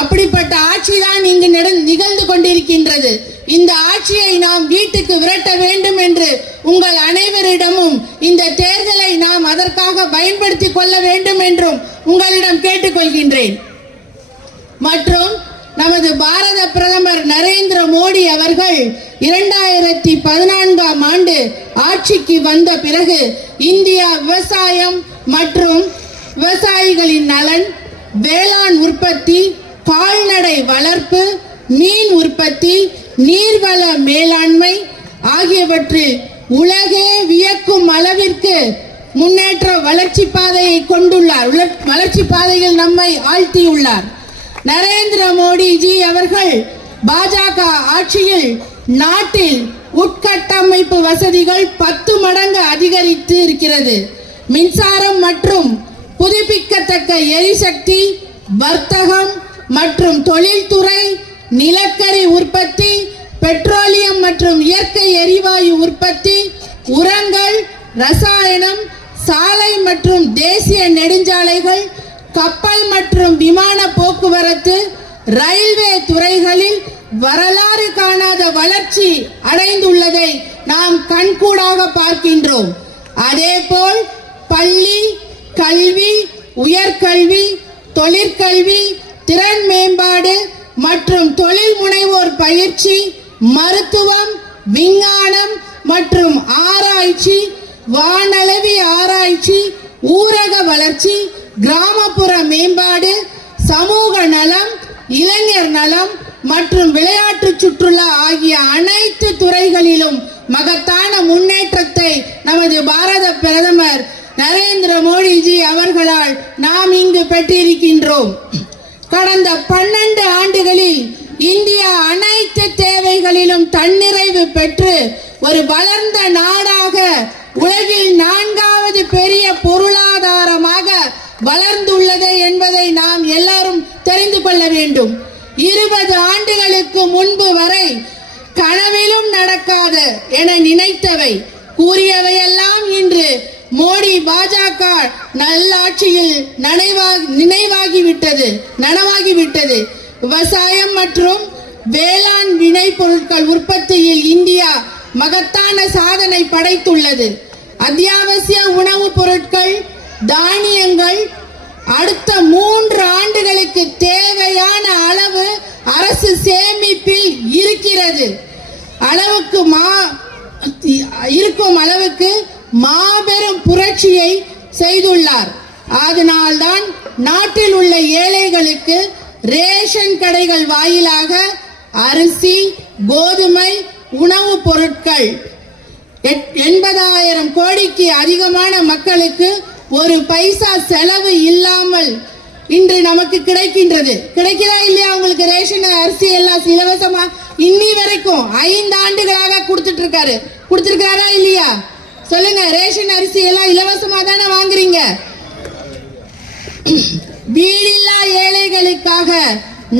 அப்படிப்பட்ட ஆட்சி தான் இங்கு நிகழ்ந்து கொண்டிருக்கின்றது. இந்த ஆட்சியை நாம் வீட்டுக்கு விரட்ட வேண்டும் என்று உங்கள் அனைவரிடமும் இந்த தேர்தலை நாம் அதற்காக பயன்படுத்திக் கொள்ள வேண்டும் என்றும் உங்களிடம் கேட்டுக்கொள்கின்றேன். மற்றும் நமது பாரத பிரதமர் நரேந்திர மோடி அவர்கள் 2014ஆம் ஆண்டு ஆட்சிக்கு வந்த பிறகு இந்தியா விவசாயம் மற்றும் விவசாயிகளின் நலன், வேளாண் உற்பத்தி, கால்நடை வளர்ப்பு, மீன் உற்பத்தி, நீர்வள மேலாண்மை ஆகியவற்றில் உலகே வியக்கும் அளவிற்கு முன்னேற்ற வளர்ச்சி பாதையை கொண்டுள்ளார். வளர்ச்சி பாதையில் நம்மை ஆழ்த்தியுள்ளார். நரேந்திர மோடிஜி அவர்கள் பாஜக ஆட்சியில் நாட்டில் உட்கட்டமைப்பு வசதிகள் 10 மடங்கு அதிகரித்து இருக்கிறது. மின்சாரம் மற்றும் புதுப்பிக்கத்தக்க எரிசக்தி, வர்த்தகம் மற்றும் தொழில்துறை, நிலக்கரி உற்பத்தி, பெட்ரோலியம் மற்றும் இயற்கை எரிவாயு உற்பத்தி, உரங்கள், ரசாயனம், சாலை மற்றும் தேசிய நெடுஞ்சாலைகள், கப்பல் மற்றும் விமான போக்குவரத்து, ரயில்வே துறைகளில் வரலாறு காணாத வளர்ச்சி அடைந்துள்ளதை நாம் கண்கூடாக பார்க்கின்றோம். அதேபோல் பள்ளி, கல்வி, உயர்கல்வி, தொழிற்கல்வி, திறன் மேம்பாடு மற்றும் தொழில் முனைவோர் பயிற்சி, மருத்துவம், விஞ்ஞானம் மற்றும் ஆராய்ச்சி, வானளவி ஆராய்ச்சி, ஊரக வளர்ச்சி, கிராமப்புற மேம்பாடு, சமூக நலம், இளைஞர் நலம் மற்றும் விளையாட்டு சுற்றுலா ஆகிய அனைத்து துறைகளிலும் மகத்தான முன்னேற்றத்தை நமது பாரத பிரதமர் நரேந்திர மோடிஜி அவர்களால் நாம் இங்கு பெற்றிருக்கின்றோம். கடந்த 12 ஆண்டுகளில் இந்தியா அனைத்து தேவைகளிலும் தன்னிறைவு பெற்று ஒரு வளர்ந்த நாடாக உலகில் 4வது பெரிய பொருளாதாரமாக வளர்ந்துள்ளது என்பதை நாம் எல்லாரும் தெரிந்து கொள்ள வேண்டும். 20 ஆண்டுகளுக்கு முன்பு வரை கனவிலும் நடக்காத என நினைத்தவை கூறியவையெல்லாம் இன்று மோடி பாஜக நல்லாட்சியில் நனவாகிவிட்டது. விவசாயம் மற்றும் வேளாண் வினை பொருட்கள் உற்பத்தியில் இந்தியா மகத்தான சாதனை படைத்துள்ளது. அத்தியாவசிய உணவுப் பொருட்கள், தானியங்கள் அடுத்த 3 ஆண்டுகளுக்கு தேவையான அளவு அரசு சேமிப்பில் இருக்கும் அளவுக்கு மாபெரும் புரட்சியை செய்துள்ளார். அதனால்தான் நாட்டில் உள்ள ஏழைகளுக்கு ரேஷன் கடைகள் வாயிலாக அரிசி, கோதுமை, உணவுப் பொருட்கள் 80,000 கோடிக்கு அதிகமான மக்களுக்கு ஒரு பைசா செலவு இல்லாமல் இன்று நமக்கு கிடைக்கின்றது. கிடைக்கிறா இல்லையா? உங்களுக்கு ரேஷன் அரிசி எல்லாம் இலவசமா இன்னி வரைக்கும் 5 ஆண்டுகளாக கொடுத்துருக்காரா இல்லையா? சொல்லுங்க. ரேஷன் அரிசி எல்லாம் இலவசமா தானே வாங்குறீங்க? வீடில்லா ஏழைகளுக்காக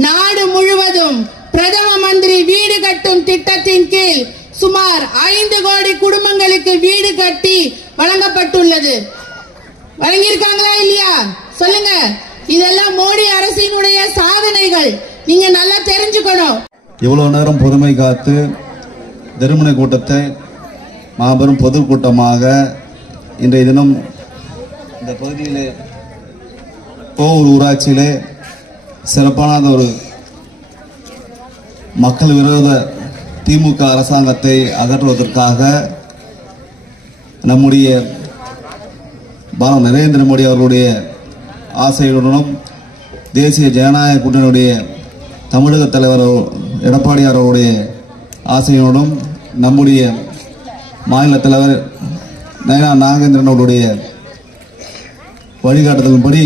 நாடு முழுவதும் பிரதம மந்திரி வீடு கட்டும் திட்டத்தின் கீழ் சுமார் 5 கோடி குடும்பங்களுக்கு வீடு கட்டி வழங்கப்பட்டுள்ளது. வழங்கியிருக்காங்களா இல்லையா? சொல்லுங்க. இதெல்லாம் மோடி அரசினுடைய சாதனைகள். நீங்க நல்லா தெரிஞ்சுக்கணும். இவ்வளவு நேரம் பொறுமை காத்து திருமண கூட்டத்தை மாபெரும் பொதுக்கூட்டமாக இன்றைய தினம் இந்த பகுதியிலே கோவூர் ஊராட்சியிலே சிறப்பான ஒரு மக்கள் விரோத திமுக அரசாங்கத்தை அகற்றுவதற்காக நம்முடைய நரேந்திர மோடி அவர்களுடைய ஆசையுடனும் தேசிய ஜனநாயக கூட்டணியுடைய தமிழக தலைவர் எடப்பாடியார் அவருடைய ஆசையுடனும் நம்முடைய மாநில தலைவர் நயனா நாகேந்திரன் அவருடைய வழிகாட்டுதலின்படி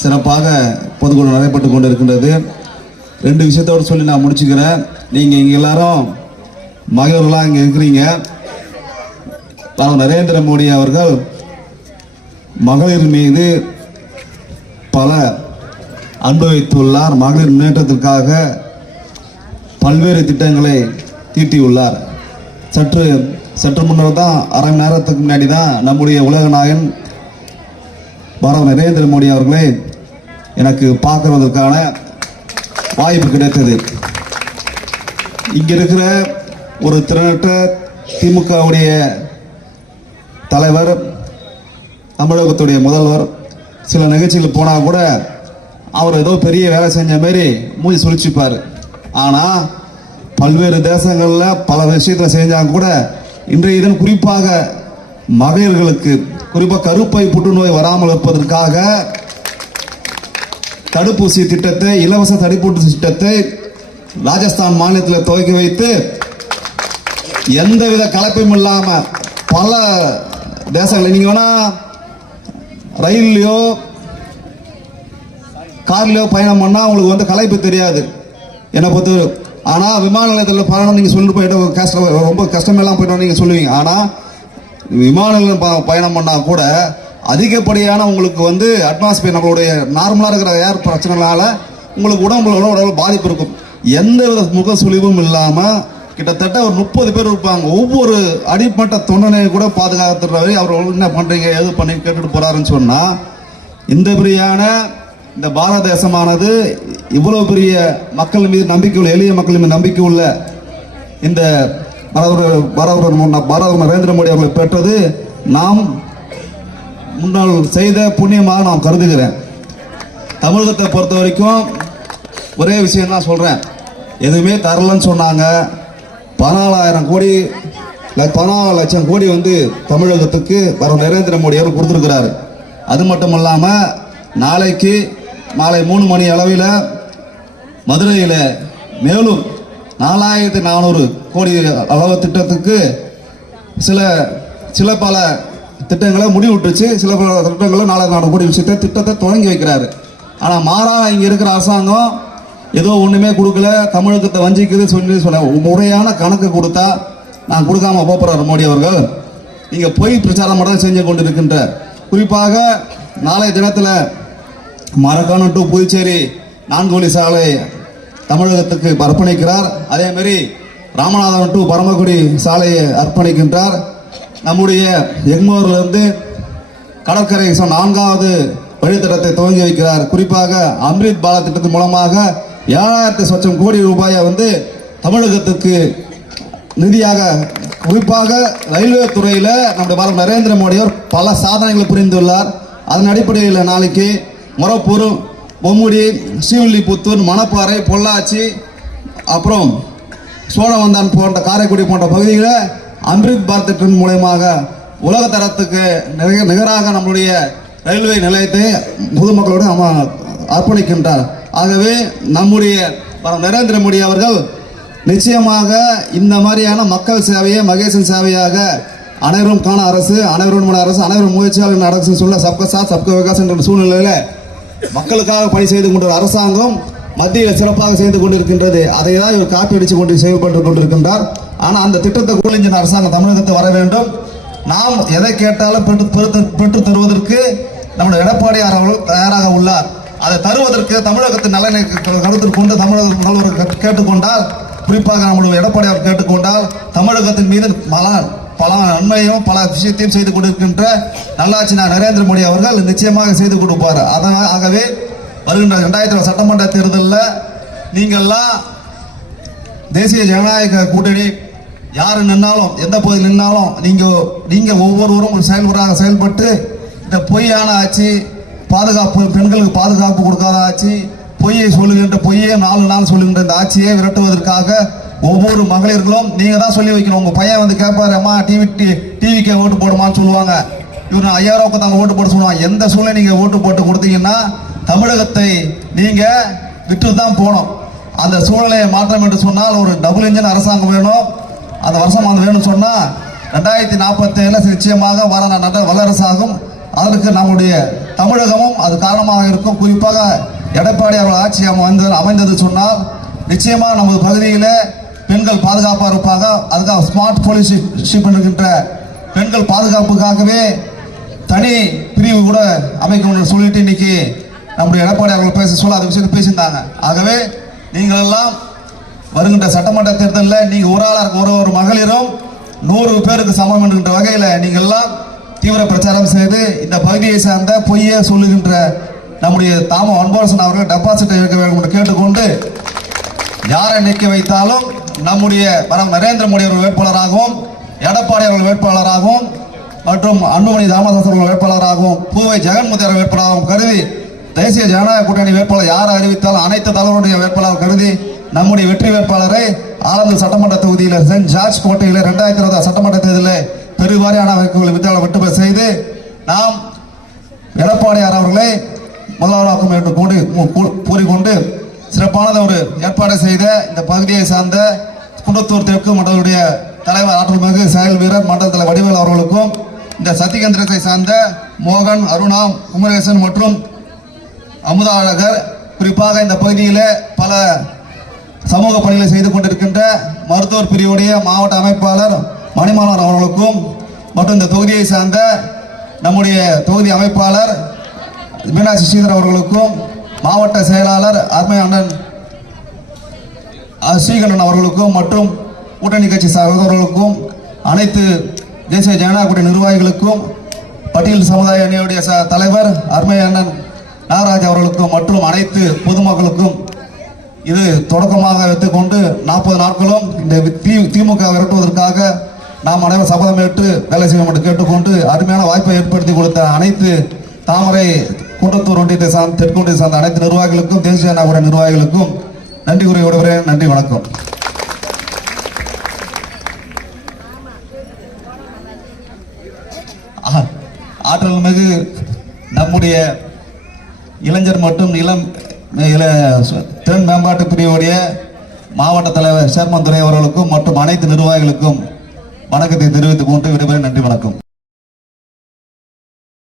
சிறப்பாக பொதுக்கூட்டம் நடைபெற்று கொண்டிருக்கின்றது. 2 விஷயத்தோடு சொல்லி நான் முடிச்சுக்கிறேன். நீங்கள் இங்கே எல்லாரும் மகளிர்களாக இங்கே இருக்கிறீங்க. நரேந்திர மோடி அவர்கள் மகளிர் மீது பல அன்பு வைத்துள்ளார். மகளிர் முன்னேற்றத்திற்காக பல்வேறு திட்டங்களை தீட்டியுள்ளார். சற்று முன்னர் தான் அரை மணி நேரத்துக்கு முன்னாடி தான் நம்முடைய உலக நாயகன் நரேந்திர மோடி அவர்களை எனக்கு பார்க்கறதற்கான வாய்ப்பு கிடைத்தது. இங்க இருக்கிற ஒரு திறனற்ற திமுகவுடைய தலைவர், தமிழகத்துடைய முதல்வர் சில நிகழ்ச்சிகள் போனால் கூட அவர் ஏதோ பெரிய வேலை செஞ்ச மாதிரி மூஞ்சி சுழிச்சுப்பார். ஆனால் பல்வேறு தேசங்களில் பல விஷயத்தில் செஞ்சாங்க கூட இன்றைய தினம் குறிப்பாக மகளிர்களுக்கு, குறிப்பாக கருப்பை புற்றுநோய் வராமல் இருப்பதற்காக தடுப்பூசி திட்டத்தை, இலவச தடுப்பூசி திட்டத்தை ராஜஸ்தான் மாநிலத்தில் துவக்கி வைத்து எந்தவித கலப்பையும் இல்லாமல் பல தேசங்கள், நீங்க வேணா ரயில்லையோ கார்லையோ பயணம் பண்ணா உங்களுக்கு வந்து களைப்பு தெரியாது என்னை பொறுத்த. ஆனால் விமான நிலையத்தில் பயணம் நீங்கள் சொல்லிட்டு போயிட்டு ரொம்ப கஷ்டமெல்லாம் போயிட்டு நீங்கள் சொல்லுவீங்க. ஆனால் விமான நிலையம் பயணம் பண்ணால் கூட அதிகப்படியான உங்களுக்கு வந்து அட்மாஸ்பியர், நம்மளுடைய நார்மலாக இருக்கிற ஏர் பிரச்சனைனால உங்களுக்கு உடம்புல பாதிப்பு இருக்கும். எந்த வித முக சுழிவும் இல்லாமல் கிட்டத்தட்ட ஒரு 30 பேர் இருப்பாங்க. ஒவ்வொரு அடிப்பட்ட தொண்டனை கூட பாதுகாத்துறவை அவர் என்ன பண்ணுறீங்க, எது பண்ணி கேட்டுட்டு போகிறாருன்னு சொன்னால், இந்த பெரியான இந்த பாரத தேசமானது இவ்வளவு பெரிய மக்கள் மீது நம்பிக்கை உள்ள, எளிய மக்கள் மீது நம்பிக்கை உள்ள இந்த பாரத நரேந்திர மோடி அவர்கள் பெற்றது நாம் முன்னால் செய்த புண்ணியமாக நான் கருதுகிறேன். தமிழகத்தை பொறுத்த வரைக்கும் ஒரே விஷயம் தான் சொல்கிறேன், எதுவுமே தரலன்னு சொன்னாங்க. 14,000 கோடி 14 லட்சம் கோடி வந்து தமிழகத்துக்கு நரேந்திர மோடி அவர் கொடுத்துருக்கிறாரு. அது மட்டும் இல்லாமல் நாளைக்கு மாலை 3 மணி அளவில் மதுரையில் மேலும் 4,400 கோடி அளவு திட்டத்துக்கு சில பல திட்டங்களை முடிவுட்டுச்சு. சில பல திட்டங்களை 4,400 கோடி திட்டத்தை தொடங்கி வைக்கிறாரு. ஆனால் மாறாக இங்கே இருக்கிற அரசாங்கம் ஏதோ ஒன்றுமே கொடுக்கல, தமிழகத்தை வஞ்சிக்குது சொல்ல முறையான கணக்கு கொடுத்தா நான் கொடுக்காம போகிறார் மோடி அவர்கள். நீங்கள் பொய் பிரச்சாரம் மட்டும் செஞ்சு கொண்டிருக்கின்ற, குறிப்பாக நாளைய தினத்தில் மரக்காணம் டு புதுச்சேரி 4 வழி சாலை தமிழகத்துக்கு அர்ப்பணிக்கிறார். அதேமாரி ராமநாதபுரம் டு பரமக்குடி சாலையை அர்ப்பணிக்கின்றார். நம்முடைய எக்மோரிலிருந்து கடற்கரை 4வது வழித்தடத்தை துவங்கி வைக்கிறார். குறிப்பாக அம்ரித் பாரத் திட்டத்தின் மூலமாக 7,000 லட்சம் கோடி ரூபாயை வந்து தமிழகத்துக்கு நிதியாக, குறிப்பாக ரயில்வே துறையில் நம்முடைய நரேந்திர மோடி அவர் பல சாதனைகளை புரிந்துள்ளார். அதன் அடிப்படையில் நாளைக்கு மொரப்பூர், பொம்முடி, ஸ்ரீவில்லிபுத்தூர், மணப்பாறை, பொள்ளாச்சி, அப்புறம் சோழவந்தான் போன்ற காரைக்குடி போன்ற பகுதிகளில் அம்ரித் பாரத் திட்டத்தின் மூலமாக உலக தரத்துக்கு நிகராக நம்முடைய ரயில்வே நிலையத்தை பொதுமக்களோடு அர்ப்பணிக்கின்றார். ஆகவே நம்முடைய நரேந்திர மோடி அவர்கள் நிச்சயமாக இந்த மாதிரியான மக்கள் சேவையை மகேசன் சேவையாக அனைவரும் காண அரசு, அனைவரும் அரசு, அனைவரும் முயற்சியாளர் அரசு சொல்ல சப்கா சாத் சப்கா விகாஸ் என்ற சூழ்நிலையில் மக்களுக்காக பணி செய்து கொண்ட அரசாங்கம் மத்தியில் சிறப்பாக செய்து கொண்டிருக்கின்றது. அதை தான் இவர் காப்பி அடித்து கொண்டு செயல்பட்டு கொண்டிருக்கின்றார். ஆனால் அந்த திட்டத்தை கூலிஞ்சின அரசாங்கம் தமிழகத்தை வர வேண்டும். நாம் எதை கேட்டாலும் பெற்று தருவதற்கு நம்முடைய எடப்பாடியார் அவர்கள் தயாராக உள்ளார். அதை தருவதற்கு தமிழகத்தின் நலனை கருத்தில் கொண்டு தமிழக முதல்வர் கேட்டுக்கொண்டால், குறிப்பாக நம்முடைய எடப்பாடியார் கேட்டுக்கொண்டால், தமிழகத்தின் மீது பல நன்மையும் பல விஷயத்தையும் செய்து கொண்டிருக்கின்ற நல்லாட்சி நரேந்திர மோடி அவர்கள் நிச்சயமாக செய்து கொடுப்பார். ஆகவே வருகின்ற 2000 சட்டமன்ற தேர்தலில் நீங்கள்லாம் தேசிய ஜனநாயக கூட்டணி யார் நின்னாலும் எந்த பகுதியில் நின்னாலும் நீங்கள் ஒவ்வொருவரும் செயல்பட்டு இந்த பொய்யான ஆட்சி, பாதுகாப்பு பெண்களுக்கு பாதுகாப்பு கொடுக்காத ஆட்சி, பொய்யை சொல்லுகின்ற பொய்யே 4 நாள் சொல்லுகின்ற இந்த ஆட்சியை விரட்டுவதற்காக ஒவ்வொரு மகளிர்களும் நீங்க தான் சொல்லி வைக்கணும். உங்க பையன் வந்து கேட்பாரு, அம்மா டிவிக்கு ஓட்டு போடுமான்னு சொல்லுவாங்க. இவர் 5000 ரூபாய்க்கு தாங்க ஓட்டு போட சொல்லுவாங்க. எந்த சூழ்நிலை நீங்க ஓட்டு போட்டு கொடுத்தீங்கன்னா தமிழகத்தை நீங்க விட்டு தான் போனோம். அந்த சூழ்நிலையை மாற்றம் என்று சொன்னால் ஒரு டபுள் இன்ஜின் அரசாங்கம் வேணும். அந்த வருஷம் அது வேணும்னு சொன்னா 2047 நிச்சயமாக வல்லரசாகும். அதற்கு நம்முடைய தமிழகமும் அது காரணமாக இருக்கும். குறிப்பாக எடப்பாடி அவர்கள் ஆட்சி அமைந்தது சொன்னால் நிச்சயமாக நமது பகுதியில் பெண்கள் பாதுகாப்பாக இருப்பாங்க. அதுக்காக ஸ்மார்ட் போலீஸ்ஷிப் என்கின்ற பெண்கள் பாதுகாப்புக்காகவே தனி பிரிவு கூட அமைக்கணும்னு சொல்லிட்டு இன்னைக்கு நம்முடைய எடப்பாடி அவர்கள் சொல்ல அந்த விஷயத்தை பேசியிருந்தாங்க. ஆகவே நீங்கள் எல்லாம் வருகின்ற சட்டமன்ற தேர்தலில் நீங்கள் ஒரு ஆளாக ஒரு மகளிரும் 100 பேருக்கு சமம் என்கின்ற வகையில் நீங்கள் எல்லாம் தீவிர பிரச்சாரம் செய்து இந்த பகுதியை சார்ந்த பொய்யே சொல்லுகின்ற நம்முடைய தாம அன்பரசன் அவர்கள் டெபாசிட்டை வைக்க வேண்டும் என்று கேட்டுக்கொண்டு, யாரை நிற்க வைத்தாலும் நம்முடைய நரேந்திர மோடி அவர்கள் வேட்பாளராகவும், எடப்பாடி அவர்கள் வேட்பாளராகவும், மற்றும் அன்புமணி ராமதாஸ் அவர்கள் வேட்பாளராகவும், பூவை ஜெகன்மூர்த்தி அவர்கள் வேட்பாளராகவும் கருதி, தேசிய ஜனநாயக கூட்டணி வேட்பாளர் யார் அறிவித்தாலும் அனைத்து தலைவருடைய வேட்பாளர் கருதி நம்முடைய வெற்றி வேட்பாளரை ஆலந்தூர் சட்டமன்ற தொகுதியில் சென்ட் ஜார்ஜ் கோட்டையில் 2020 சட்டமன்ற தேர்தலில் பெருவாரியான வாக்குகளை வெற்றி செய்து நாம் எடப்பாடியார் அவர்களை முதல்வராக்கும் என்று கூறிக்கொண்டு சிறப்பானது ஒரு ஏற்பாடு செய்த இந்த பகுதியை சார்ந்த குன்றத்தூர் தெற்கு மண்டலுடைய தலைவர் ஆற்றல்மிகு செயல் வீரர் மண்டல தலைவர் வடிவேல் அவர்களுக்கும், இந்த சத்தியகேந்திரத்தை சார்ந்த மோகன், அருணா, குமரேசன் மற்றும் அமுதா அழகர், குறிப்பாக இந்த பகுதியில் பல சமூக பணிகளை செய்து கொண்டிருக்கின்ற மருத்துவர் பிரிவுடைய மாவட்ட அமைப்பாளர் மணிமாறன் அவர்களுக்கும், மற்றும் இந்த தொகுதியை சார்ந்த நம்முடைய தொகுதி அமைப்பாளர் மீனாட்சி ஸ்ரீதர் அவர்களுக்கும், மாவட்ட செயலாளர் அருமை அண்ணன் ஸ்ரீகண்டன் அவர்களுக்கும், மற்றும் கூட்டணி கட்சி சகோதரர்களுக்கும், அனைத்து தேசிய ஜனநாயக கூட்டணி நிர்வாகிகளுக்கும், பட்டியல் சமுதாய அணியுடைய தலைவர் அருமை அண்ணன் நாகராஜ் அவர்களுக்கும், மற்றும் அனைத்து பொதுமக்களுக்கும் இது தொடக்கமாக வைத்துக்கொண்டு 40 நாட்களும் இந்த திமுக விரட்டுவதற்காக நாம் அனைவரும் சபதம் ஏற்று வேலை செய்வோம் என்று கேட்டுக்கொண்டு, அருமையான வாய்ப்பை ஏற்படுத்தி கொடுத்த அனைத்து தாமரை குன்றத்தூர் ஒன்றியத்தை சார்ந்த தெற்கு ஒன்றியத்தை சார்ந்த அனைத்து நிர்வாகிகளுக்கும், தேசிய ஜனநாயக நிர்வாகிகளுக்கும் நன்றி கூறி விடுகிறேன். நன்றி, வணக்கம். ஆற்றல் மிகு நம்முடைய இளைஞர் மற்றும் திறன் மேம்பாட்டு பிரிவுடைய மாவட்ட தலைவர் சேர்மன் துறை அவர்களுக்கும் மற்றும் அனைத்து நிர்வாகிகளுக்கும் வணக்கத்தை தெரிவித்துக் கொண்டு விடைபெறுகிறேன். நன்றி, வணக்கம்.